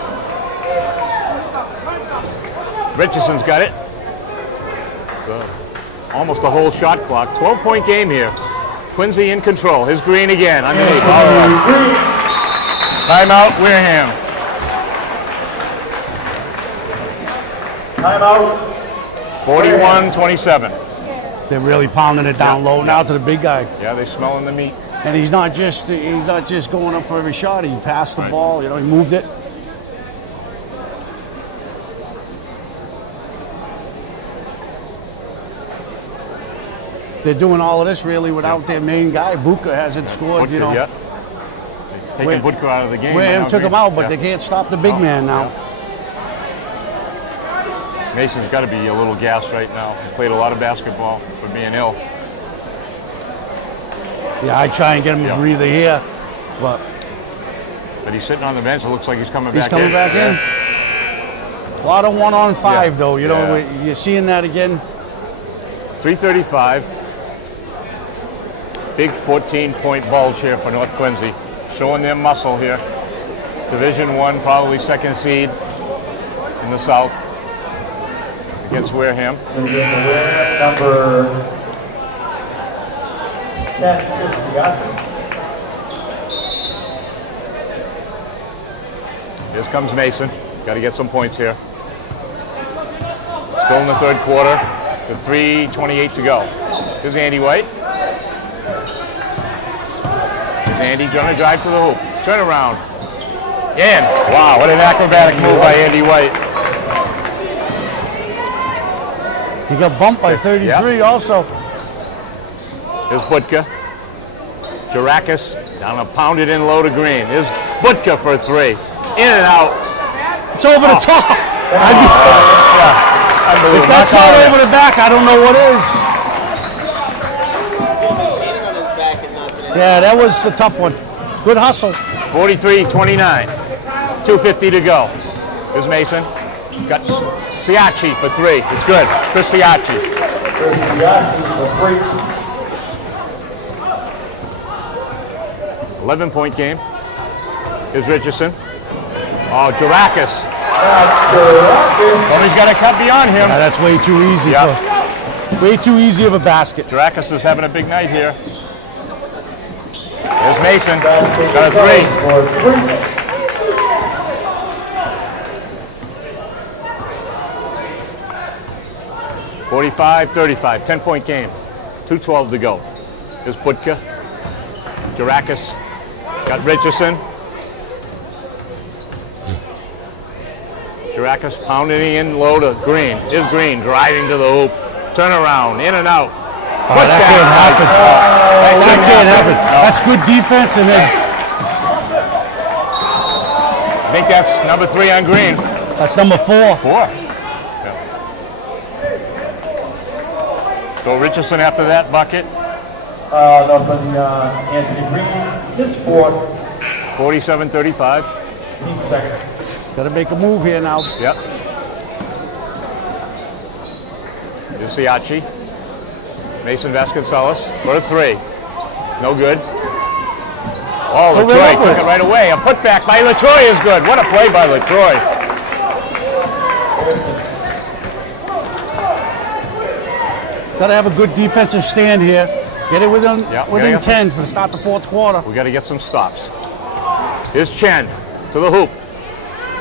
Richardson's got it. Almost a whole shot clock. 12-point game here. Quincy in control. Here's Green again. Underneath. Timeout, Wareham. Timeout. 41-27. They're really pounding it down low now to the big guy. Yeah, they're smelling the meat. And he's not just going up for every shot. He passed the ball, he moved it. They're doing all of this really without their main guy. Buka hasn't scored, Butker, taking Butker out of the game. Wareham took him out, but they can't stop the big man now. Mason's got to be a little gassed right now. He played a lot of basketball for being ill. Yeah, I try and get him to breathe here, but he's sitting on the bench. It looks like he's coming back in. He's coming back in. A lot of 1-on-5 though. You're seeing that again. 3:35. Big 14-point bulge here for North Quincy, showing their muscle here. Division I, probably second seed in the South against Wareham. Number 10, Quincy. Here comes Mason. Got to get some points here. Still in the third quarter with 3:28 to go. Here's Andy White. Andy trying to drive to the hoop. Turn around. In. Wow, what an acrobatic move by Andy White. He got bumped by 33 also. Here's Butker. Jarakis down a pounded in low to Green. Here's Butker for three. In and out. It's over the top. If that's not over the back, I don't know what is. Yeah, that was a tough one. Good hustle. 43-29. 2:50 to go. Here's Mason. Got Siachi for three. It's good. Chris Siachi. Chris Siachi for three. 11-point game. Here's Richardson. Oh, Jurakis. Oh, he's got to cut beyond him. Yeah, that's way too easy. Yep. Way too easy of a basket. Jurakis is having a big night here. There's Mason. Got a three. 45-35, 10-point game. 2:12 to go. Here's Budka. Jurakis. Got Richardson. Jurakis pounding in low to Green. Here's Green driving to the hoop. Turn around, in and out. Oh, that can't happen. That can't happen. That's good defense, and then I think that's number 3 on Green. that's number 4. 4. Yeah. So Richardson after that bucket. Anthony Green, his fourth. 47-35. Second. Got to make a move here now. Yep. Here's Siachi. Mason Vasconcelos for a 3. No good. Oh, LaTroy took it right away. A putback by LaTroy is good. What a play by LaTroy. Got to have a good defensive stand here. Get it within within 10 for the start the fourth quarter. We got to get some stops. Here's Chen to the hoop.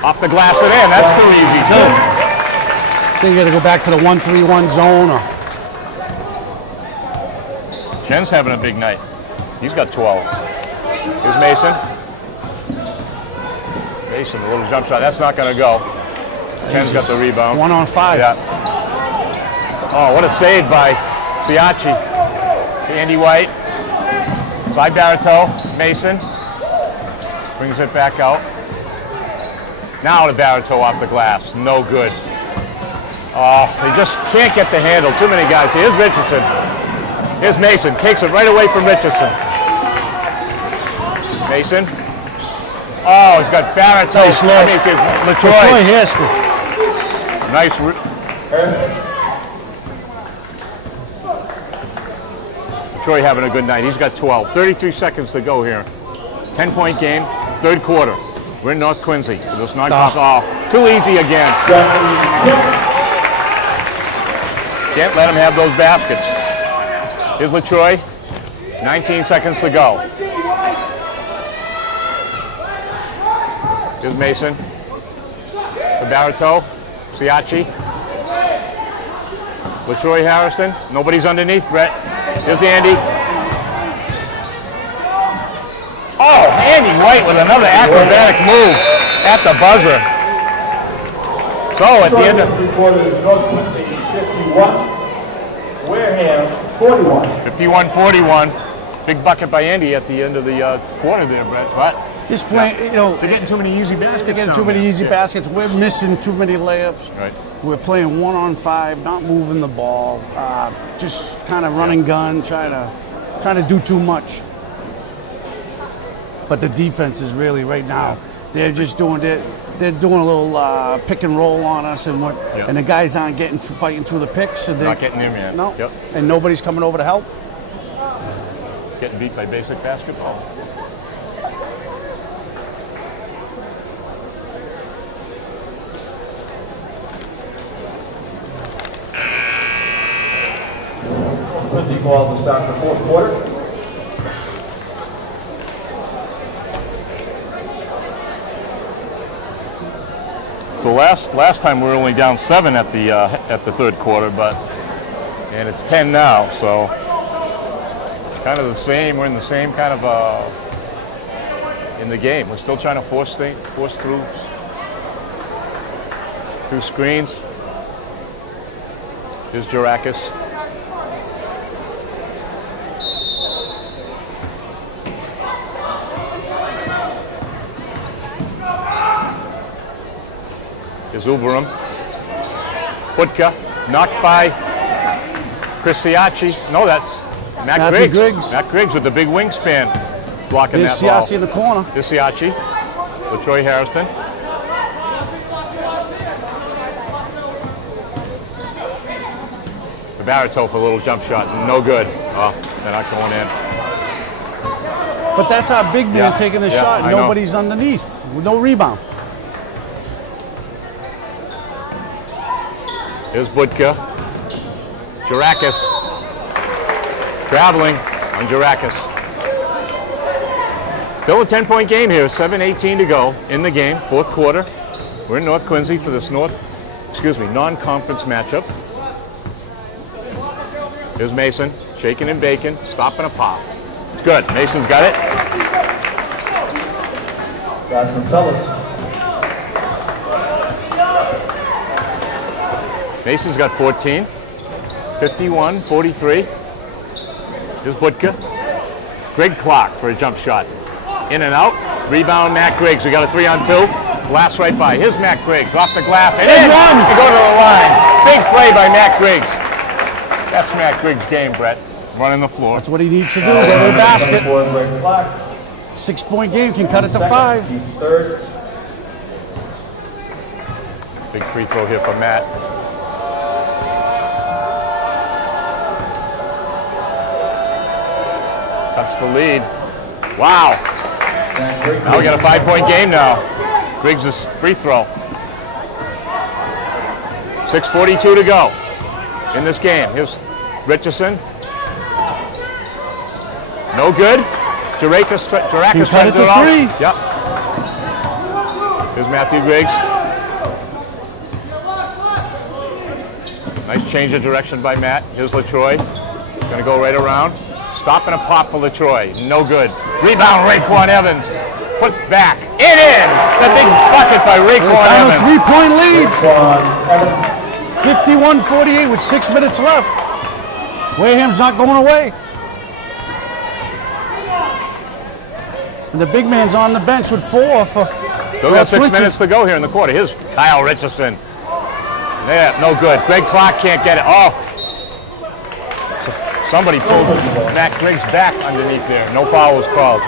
Off the glass and in. That's too easy, too. I think you got to go back to the 1-3-1 zone. Or Chen's having a big night. He's got 12. Here's Mason. Mason, a little jump shot. That's not going to go. Chen's got the rebound. 1-on-5. Yeah. Oh, what a save by Siachi. Andy White. Side Barreto. Mason. Brings it back out. Now to Barreto off the glass. No good. Oh, they just can't get the handle. Too many guys. Here's Richardson. Here's Mason. Takes it right away from Richardson. Mason. Oh, he's got Barreto. Nice look. LaTroy. Yes. Nice. LaTroy having a good night. He's got 12. 33 seconds to go here. 10-point game. Third quarter. We're in North Quincy. This not too easy again. Can't let him have those baskets. Here's LaTroy. 19 seconds to go. Here's Mason. To Barreto. Siachi. LaTroy Harrison. Nobody's underneath, Brett. Here's Andy. Oh, Andy White with another acrobatic move at the buzzer. So at the end of North Quincy 51, Wareham 41. 51-41. Big bucket by Andy at the end of the quarter there, Brett. But just playing, they're getting too many easy baskets. They're getting too many easy baskets. We're missing too many layups. Right. We're playing 1-on-5, not moving the ball, just kind of running gun, trying to do too much. But the defense is really right now. They're just doing it. They're doing a little pick and roll on us, and and the guys aren't fighting through the picks. So not getting in yet. No. Yep. And nobody's coming over to help. Getting beat by basic basketball. Quincy ball to start the fourth quarter. So last time we were only down 7 at the third quarter, and it's 10 now. So it's kind of the same. We're in the same kind of in the game. We're still trying to force through screens. Here's Jurakis. Is Uberum. Budka, knocked by Chris Siachi. No, that's Matt Griggs. Matt Griggs with the big wingspan blocking that ball. Siachi in the corner. This Siachi. LaTroy Harrison. Barreto for a little jump shot. No good. Oh, they're not going in. But that's our big man Yeah, taking the yeah, shot. I know. Nobody's underneath. No rebound. Here's Budka. Jarakis. Traveling on Jarakis. Still a 10-point game here. 7:18 to go in the game. Fourth quarter. We're in North Quincy for this non-conference matchup. Here's Mason. Shaking and baking. Stopping a pop. It's good. Mason's got it. Vasconcelos. Mason's got 14. 51-43. Here's Budka. Greg Clark for a jump shot. In and out. Rebound, Matt Griggs. We got a 3-on-2. Glass right by. Here's Matt Griggs. Off the glass. And in! To go to the line. Big play by Matt Griggs. That's Matt Griggs' game, Brett. Running the floor. That's what he needs to do. Go to the basket. Greg Clark. 6-point game can cut it to 5. He's third. Big free throw here for Matt. Cuts the lead. Wow. Now we got a 5-point game now. Griggs' free throw. 6:42 to go in this game. Here's Richardson. No good. Jarakis He tries cut it to do to it all. 3. Yep. Here's Matthew Griggs. Nice change of direction by Matt. Here's LaTroy. Gonna go right around. Stopping a pop for LaTroy. No good. Rebound, Raekwon Evans. Put back. It in! The big bucket by Raekwon It's on a Evans. 3-point lead. Raekwon Evans. 51-48 with 6 minutes left. Wareham's not going away. And the big man's on the bench with 4 for Still got 6 Quincy. minutes to go here in the quarter. Here's Kyle Richardson. Yeah, no good. Greg Clark can't get it. Oh! Somebody pulled Matt Griggs back underneath there. No foul was called.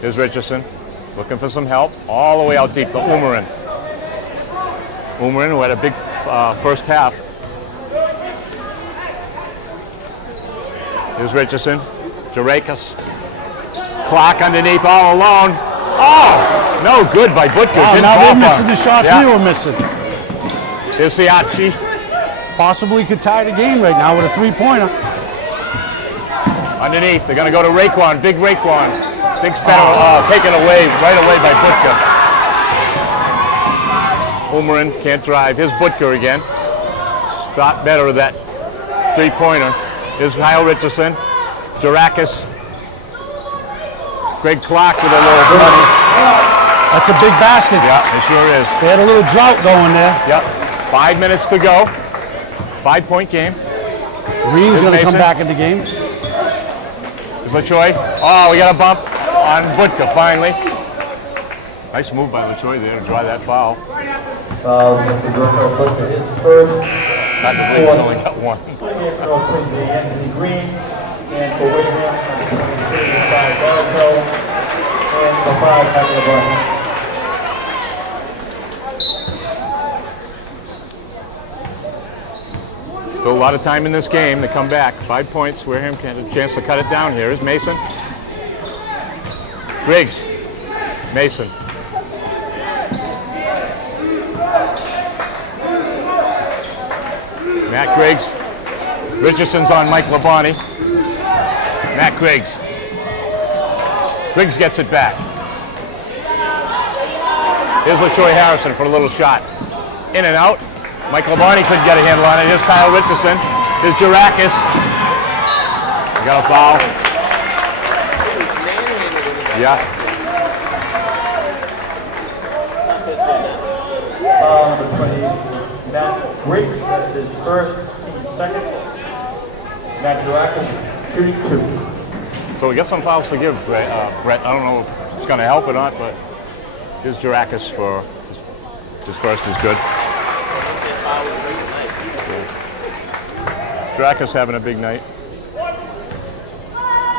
Here's Richardson. Looking for some help. All the way out deep to Umarin. Umarin, who had a big first half. Here's Richardson. Jarakis. Clark underneath all alone. Oh! No good by Butker. Wow, Didn't now fall they're for missing him. the shots Yeah. we were missing. Here's Siachi. Possibly could tie the game right now with a 3-pointer. Underneath. They're going to go to Raekwon. Big Raekwon. Big spell. Oh, taken away right away by Butker. Umarin can't drive. Here's Butker again. Stop better with that 3-pointer. Here's Kyle Richardson. Jarakis. Greg Clark with a little money. That's a big basket. Yeah, it sure is. They had a little drought going there. Yep. 5 minutes to go. 5-point game. Green's going to come Mason. back in the game. Here's LaTroy. Oh, we got a bump on Butker finally. Nice move by LaTroy there to draw that foul. Mr. Burko Butker his first. Not to believe he's only got one. Anthony Green. And for Wareham, number 23, Barco. And for 5, Michael. Still a lot of time in this game to come back. 5 points. Wareham can have a chance to cut it down here. Here's Mason. Griggs. Mason. Matt Griggs. Richardson's on Mike Labonte. Matt Griggs. Griggs gets it back. Here's LaTroy Harrison for a little shot. In and out. Mike Labonte couldn't get a handle on it. Here's Kyle Richardson. Here's Jarakis. We got a foul. Yeah. Foul number 20, Matt Griggs. That's his first, second. Matt Jarakis shooting 2. So we got some fouls to give, Brett. I don't know if it's going to help or not, but here's Jarakis for his first is good. Jarakis having a big night.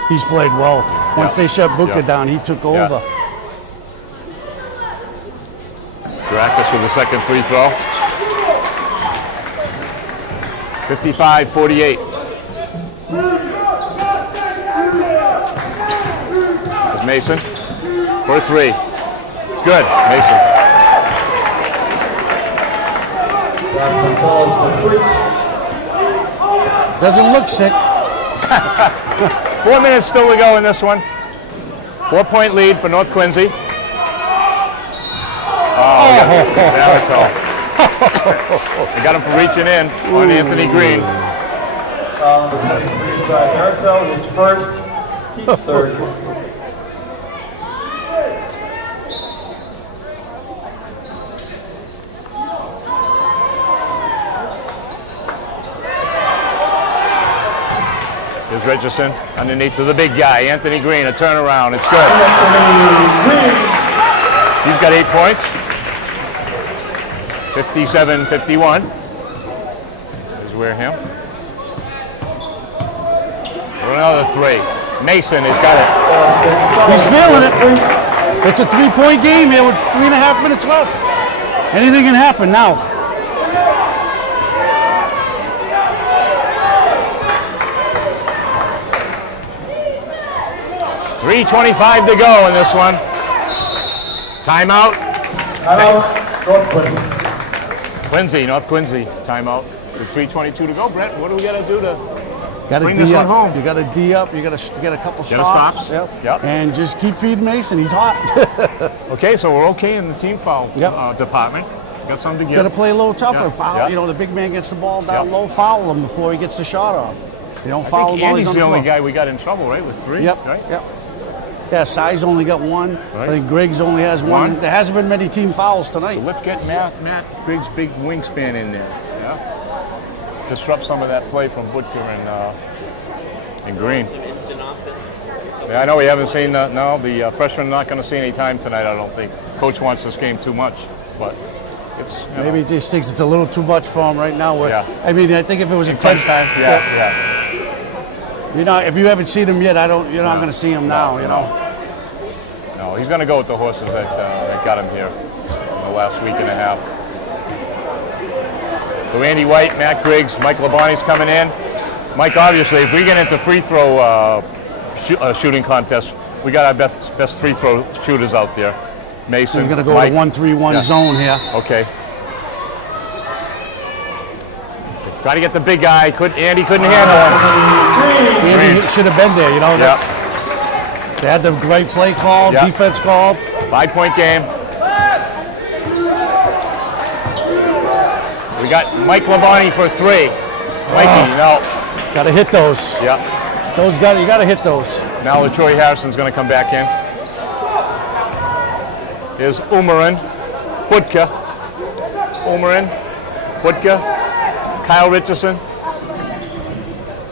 He's played well. Once they shut Booker down, he took over. Jarakis with the second free throw. 55-48. Mason for 3. It's good, Mason. Doesn't look sick. 4 minutes still to go in this one. 4-point lead for North Quincy. Oh, that's all. We got him for reaching in on Anthony Green. Merito, his first, keeps third. Here's Richardson underneath to the big guy, Anthony Green, a turnaround. It's good. He's got 8 points. 57-51. Here's Wareham. For another 3. Mason has got it. He's feeling it. It's a 3-point game here with 3.5 minutes left. Anything can happen now. .325 to go in this one. Timeout. North Quincy. Quincy, North Quincy, timeout. With 3:22 to go. Brett, what do we got to do to bring D this one up. home? You got to D up. You got to get a couple Get a stops. stops. Yep. And just keep feeding Mason. He's hot. Okay, so we're okay in the team foul Yep. department. Got something to Got give. to play a little tougher. Yeah. Foul. Yeah. You know, the big man gets the ball down Yeah. low. Foul him before he gets the shot off. You don't I foul think him while Andy's he's on the the only floor. guy we got in trouble, right, with 3? Yep. Right? Yep. Yeah, Size only got 1. Right. I think Griggs only has 1. One. There hasn't been many team fouls tonight. So let's get Matt Griggs' big wingspan in there. Yeah. Disrupt some of that play from Butcher and Green. Some instant offense. Yeah, I know we haven't seen no. The freshmen not going to see any time tonight. I don't think. Coach wants this game too much, but it's Maybe he just thinks it's a little too much for him right now. Yeah. I mean, I think if it was a crunch 10 time. Yeah. You know, if you haven't seen him yet, you're not going to see him now. You know. No, he's going to go with the horses that got him here in the last week and a half. So Andy White, Matt Griggs, Mike Labonte's coming in. Mike, obviously, if we get into free throw shooting contest, we got our best free throw shooters out there. Mason, He's going to go Mike. to 1-3-1 zone here. Okay. Try to get the big guy. Andy couldn't handle him. Andy should have been there. You know. Yeah. They had the right play called, Yeah. defense called. 5-point game. We got Mike Labonte for 3. Mikey, no. Got to hit those. Yeah. You got to hit those. Now LaTroy Harrison's going to come back in. Here's Umarin, Budka. Umarin, Budka, Kyle Richardson,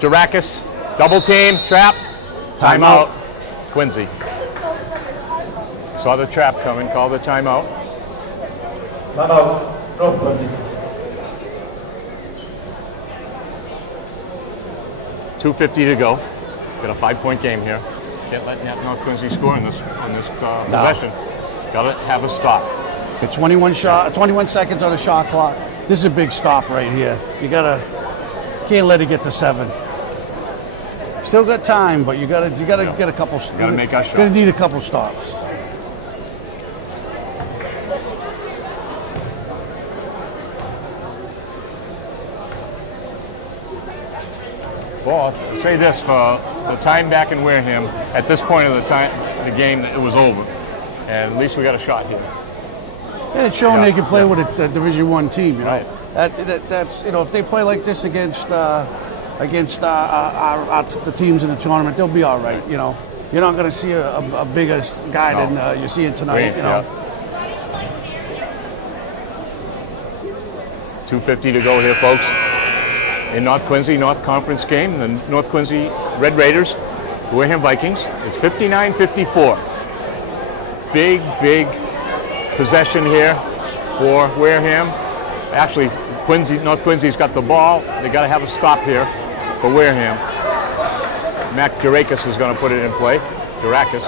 Jarakis, double team, trap, timeout. Quincy. Saw the trap coming, called the timeout. North Quincy. 2:50 to go. Got a 5-point game here. Can't let North Quincy score on this possession. Got to have a stop. Got 21 seconds on the shot clock. This is a big stop right here. Can't let it get to 7. Still got time, but you gotta get a couple. Gotta make our shot. Gonna need a couple stops. Well, I'll say this, for the time back in Wareham, at this point of the game, it was over. And at least we got a shot here. And it's showing Yeah. they can play with a Division I team. You know, Right. that's if they play like this against the teams in the tournament, they'll be all right. You know, you're not going to see a bigger guy than you're seeing tonight. Green, You know. yeah. 2:50 to go here, folks. In North Quincy, North Conference game, the North Quincy Red Raiders, the Wareham Vikings. It's 59-54. Big possession here for Wareham. Actually, North Quincy's got the ball. They got to have a stop here for Wareham. Mac Jarakis is going to put it in play. Jarakis.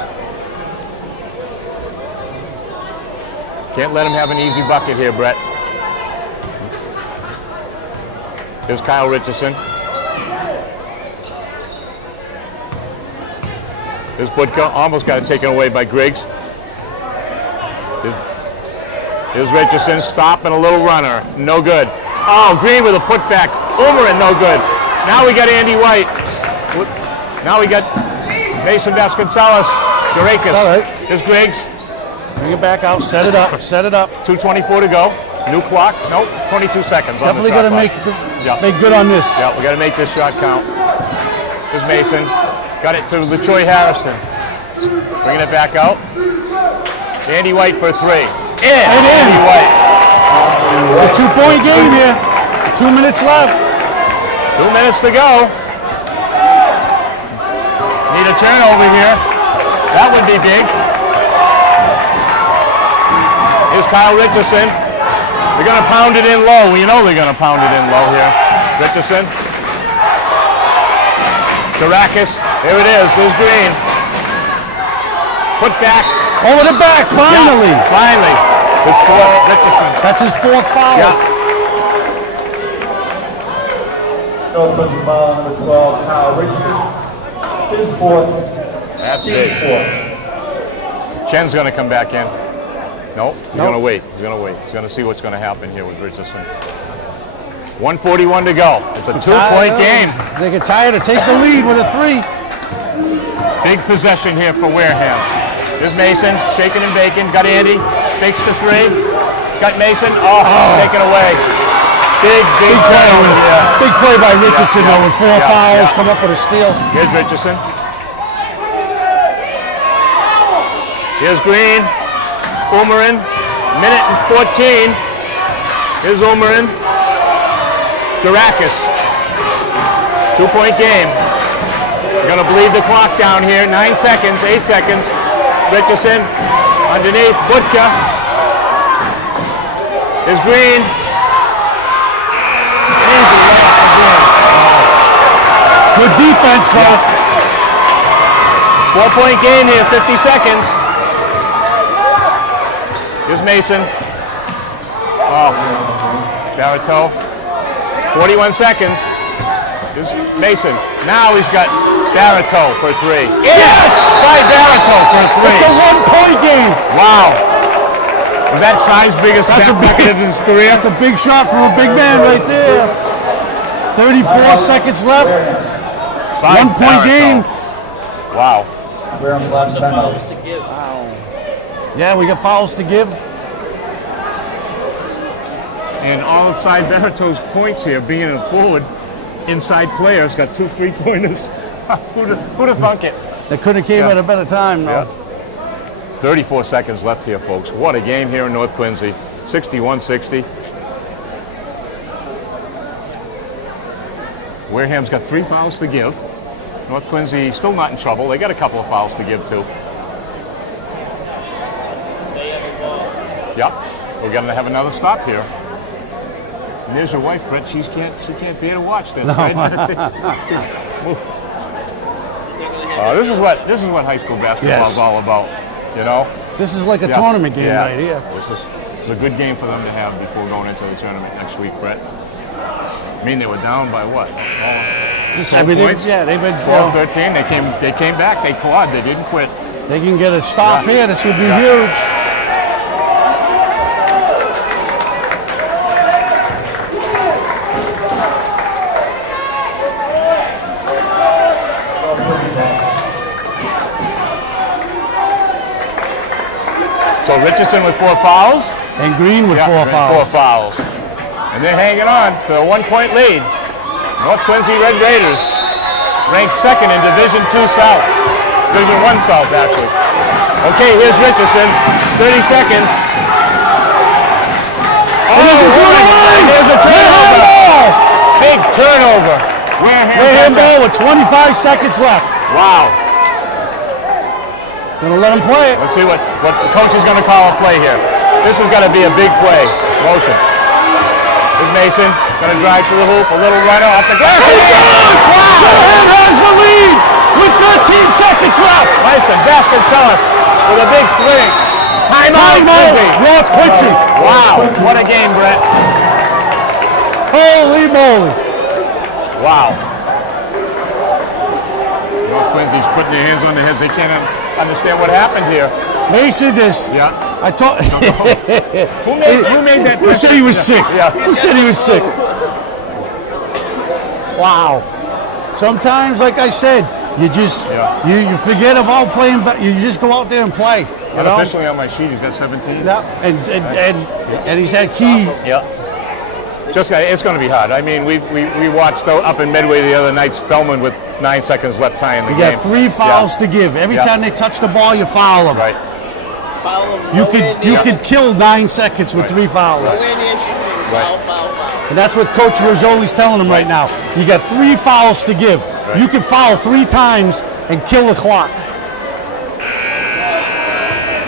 Can't let him have an easy bucket here, Brett. Here's Kyle Richardson. Here's Budka, almost got it taken away by Griggs. Here's Richardson, stop and a little runner, no good. Oh, Green with a putback, Umarin, no good. Now we got Andy White. Now we got Mason Vasconcelos, Durakis. All right. Here's Griggs. Bring it back out, set it up, set it up. 2:24 to go. New clock. Nope, 22 seconds. Definitely got to make good on this. Yeah, we got to make this shot count. Here's Mason. Got it to LaTroy Harrison. Bringing it back out. Andy White for 3. Andy White. It's a 2-point game here. 2 minutes left. 2 minutes to go. Need a turnover here. That would be big. Here's Kyle Richardson. They're going to pound it in low. You know they're going to pound it in low here. Richardson. Durakis. Here it is. There's Green. Put back. Over the back, finally. Yeah, finally. His fourth, Richardson. That's his 4th foul. Yeah. North Quincy foul number 12, Kyle Richardson. His 4th. That's big. 4th. Chen's going to come back in. Nope, he's going to wait. He's going to wait. He's going to see what's going to happen here with Richardson. 1:41 to go. It's a 2-point game. They get tired to take the lead with a 3. Big possession here for Wareham. There's Mason, shaking and baking. Got Andy, fakes the 3. Got Mason, taken away. Big play. Big play by Richardson though with 4 fouls, come up with a steal. Here's Richardson. Here's Green. Umarin, minute and 14. Here's Umarin. Durakis. 2-point game. We're going to bleed the clock down here. 9 seconds, 8 seconds. Richardson underneath. Budka. Here's Green. Easy layup again. Good defense though. 4-point game here, 50 seconds. Here's Mason. Oh, Barreto. 41 seconds. Here's Mason. Now he's got Barreto for 3. Yes! By Barreto for 3. It's a 1-point game. Wow. Was that Si's biggest bucket of his career? That's a big shot from a big man right there. 34 seconds left. 1-point game. Wow. Wareham's last timeout. To give. Yeah, we got fouls to give. And all of Cy Barreto's points here, being a forward, inside players, got 2 3-pointers. Who'd have thunk it? They could have came at a better time though. 34 seconds left here, folks. What a game here in North Quincy. 61-60. Wareham's got 3 fouls to give. North Quincy still not in trouble. They got a couple of fouls to give too. Yep, we're gonna have another stop here. And there's your wife, Brett. She can't bear to watch this. Right? This is what high school basketball is all about. You know. This is like a tournament game right here. This is a good game for them to have before going into the tournament next week, Brett. I mean, they were down by what? They've been 12-13. They came back. They clawed. They didn't quit. They can get a stop here. This would be huge. So Richardson with 4 fouls. And Green with 4 fouls. 4 fouls. And they're hanging on to a 1-point lead. North Quincy Red Raiders ranked 2nd in Division II South. Division I South, actually. Okay, here's Richardson. 30 seconds. There's a turnover. Big turnover. Wareham ball with 25 seconds left. Wow. Gonna let him play it. Let's see what the coach is going to call a play here. This is going to be a big play. Motion. Here's Mason. Going to drive to the hoop. A little runner off the glass. Wareham has the lead with 13 seconds left. Mason Vasconcelos with a big 3. Timeout. North Quincy. Wow. What a game, Brett. Holy moly. Wow. North Quincy Everybody's putting their hands on their heads. They can't understand what happened here. Mason just. Yeah. I told. Who made that? Who said he was sick? Yeah. Who said he was sick? Wow. Sometimes, like I said, you just you forget about playing, but you just go out there and play. Unofficially on my sheet, he's got 17. Yeah. And he's had key. Yeah. It's going to be hard. I mean, we watched up in Medway the other night, Spellman with 9 seconds left tying the game. You got 3 fouls to give. Every time they touch the ball, you foul them. Right. You could kill 9 seconds with 3 fouls. And that's what Coach Rosoli's telling them right now. You got 3 fouls to give. Right. You can foul 3 times and kill the clock.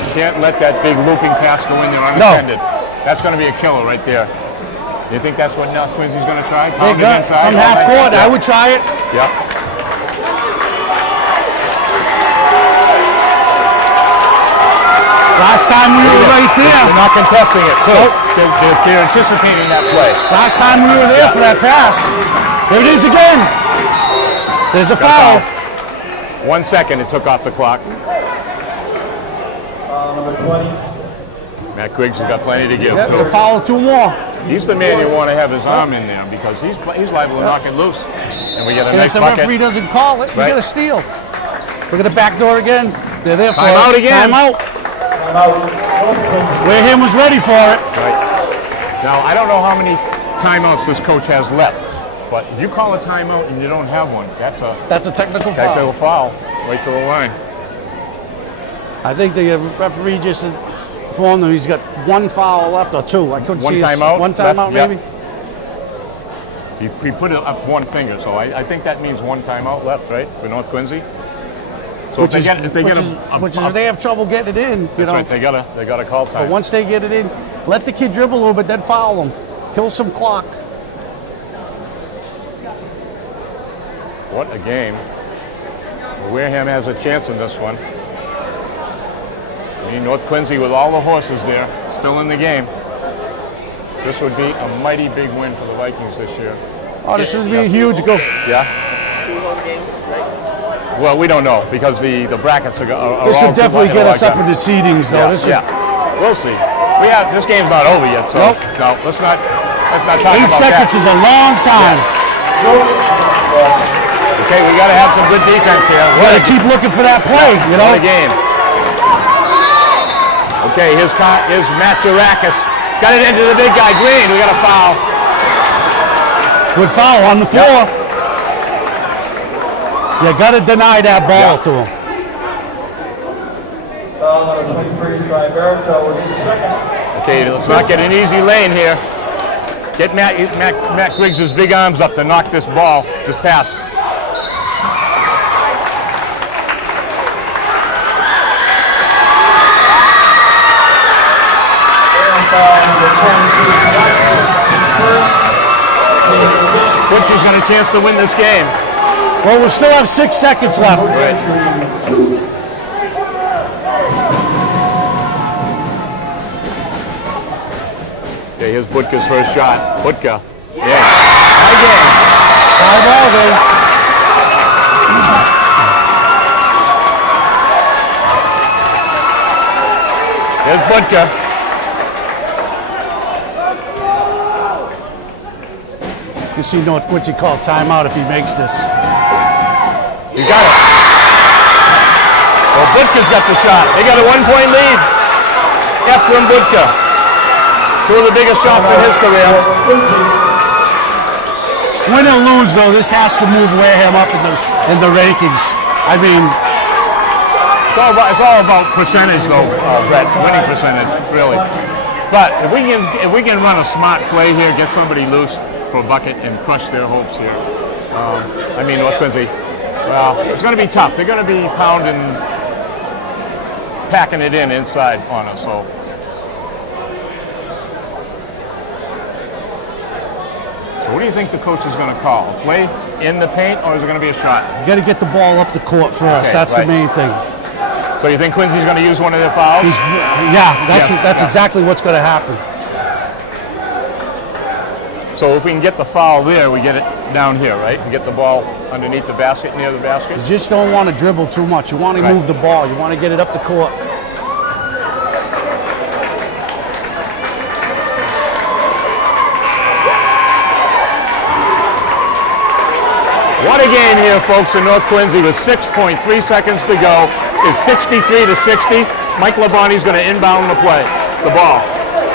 You can't let that big looping pass go in there unattended. No. That's going to be a killer right there. You think that's what North Quincy's going to try? From half court, I would try it. Yeah. Last time we were right there. They're not contesting it, too. Nope. They're anticipating that play. Last time we were there for that pass. There it is again. There's a foul. 1 second it took off the clock. Number 20. Matt Griggs has got plenty to give, too. A foul 2 more. He's the man you want to have his arm in there because he's liable to knock it loose. And we get a nice if the bucket. referee doesn't call it, we get a steal. Look at the back door again. They're there for it. Time out again. Time out. Wareham was ready for it. Right. Now, I don't know how many timeouts this coach has left, but if you call a timeout and you don't have one, that's a technical foul. Right to the line. I think the referee just informed him he's got 1 foul left or 2. I couldn't see. One timeout, maybe? He put it up 1 finger, so I think that means 1 timeout left, right, for North Quincy. So if they have trouble getting it in, that's right. They gotta call time. But once they get it in, let the kid dribble a little bit, then foul them, kill some clock. What a game! Wareham has a chance in this one. I mean, North Quincy with all the horses there, still in the game. This would be a mighty big win for the Vikings this year. Oh, this would be a huge goal. Yeah. 2 home games, right? Well, we don't know because the brackets are this would definitely get us up in the seedings, though. We'll see. This game's not over yet, so no, let's not talk about 8 seconds is a long time. Okay, we got to have some good defense here. We got to keep looking for that play, What a game. Okay, here's Matt Durakis. Got it into the big guy, Green. We got a foul. Good foul on the floor. You got to deny that ball to him. Number 23, Scriberto with his second. Okay, let's not get an easy lane here. Get Matt Griggs' big arms up to knock this pass. Quincy's got a chance to win this game. Well, we still have 6 seconds left. Right. Okay, here's Butka's first shot. Butka. Yeah. High game. High ball game. Here's Butka. You see North Quincy call timeout if he makes this. You got it. Well, Butka's got the shot. They got a 1-point lead. Efren Butka. 2 of the biggest shots in his career. Win or lose, though, this has to move Wareham up in the rankings. I mean, it's all about percentage, though, Brett. Winning percentage, really. But if we can run a smart play here, get somebody loose for a bucket and crush their hopes here. I mean, North Quincy. Well, it's going to be tough. They're going to be pounding, packing it inside on us. So. What do you think the coach is going to call? A play in the paint, or is it going to be a shot? You got to get the ball up the court first. That's the main thing. So you think Quincy's going to use one of their fouls? That's exactly what's going to happen. So if we can get the foul there, we get it down here, right? And get the ball underneath the basket, near the basket. You just don't want to dribble too much. You want to move the ball. You want to get it up the court. What a game here, folks, in North Quincy with 6.3 seconds to go. It's 63-60. Mike Labonte's going to inbound the ball.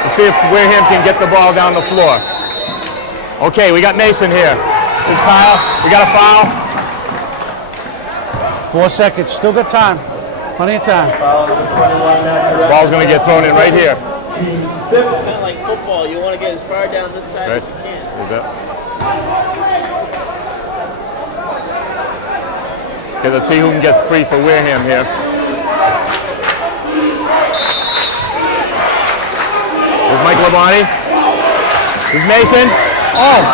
Let's see if Wareham can get the ball down the floor. Okay, we got Mason here. There's Kyle. We got a foul. 4 seconds. Still got time. Plenty of time. Ball's going to get thrown in right here. Kind of like football. You want to get as far down this side as you can. Is that? Okay, let's see who can get free for Wareham here. There's Mike Labonte. There's Mason. Oh!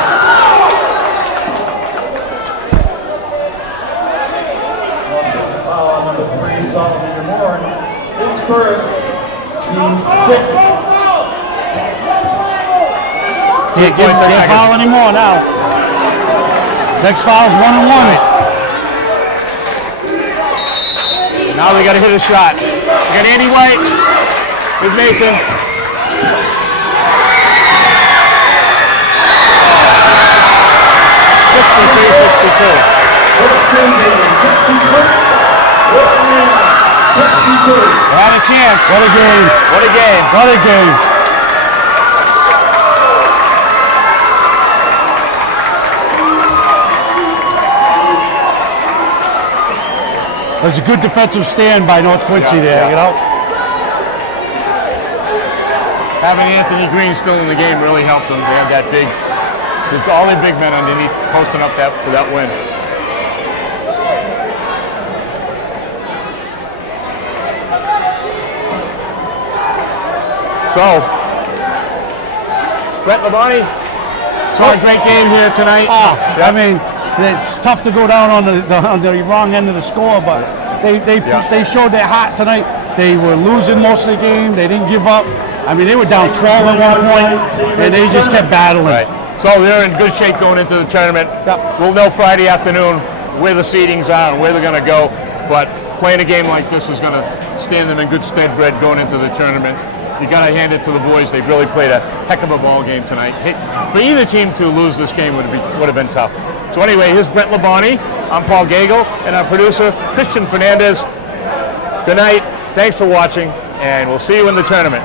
Foul number 3, Solomon DeMoore. His first, team 6. Can't foul anymore now. Next foul is 1-on-1. Now they got to hit a shot. We got Andy White. There's Mason. Had a chance. What a game. What a game. What a game. It was a good defensive stand by North Quincy there, you know. Having Anthony Green still in the game really helped them. They had that big, it's all their big men underneath posting up for that win. So, Brett Labonte, saw a great game here tonight. I mean, it's tough to go down on the wrong end of the score, but they showed their heart tonight. They were losing most of the game. They didn't give up. I mean, they were down 12 at one point, and they just kept battling. Right. So they're in good shape going into the tournament. Yep. We'll know Friday afternoon where the seedings are and where they're going to go, but playing a game like this is going to stand them in good stead, Brett, going into the tournament. You got to hand it to the boys. They've really played a heck of a ball game tonight. For either team to lose this game would have been tough. So anyway, here's Brett Labonte. I'm Paul Gagel, and our producer, Christian Fernandez. Good night. Thanks for watching, and we'll see you in the tournament.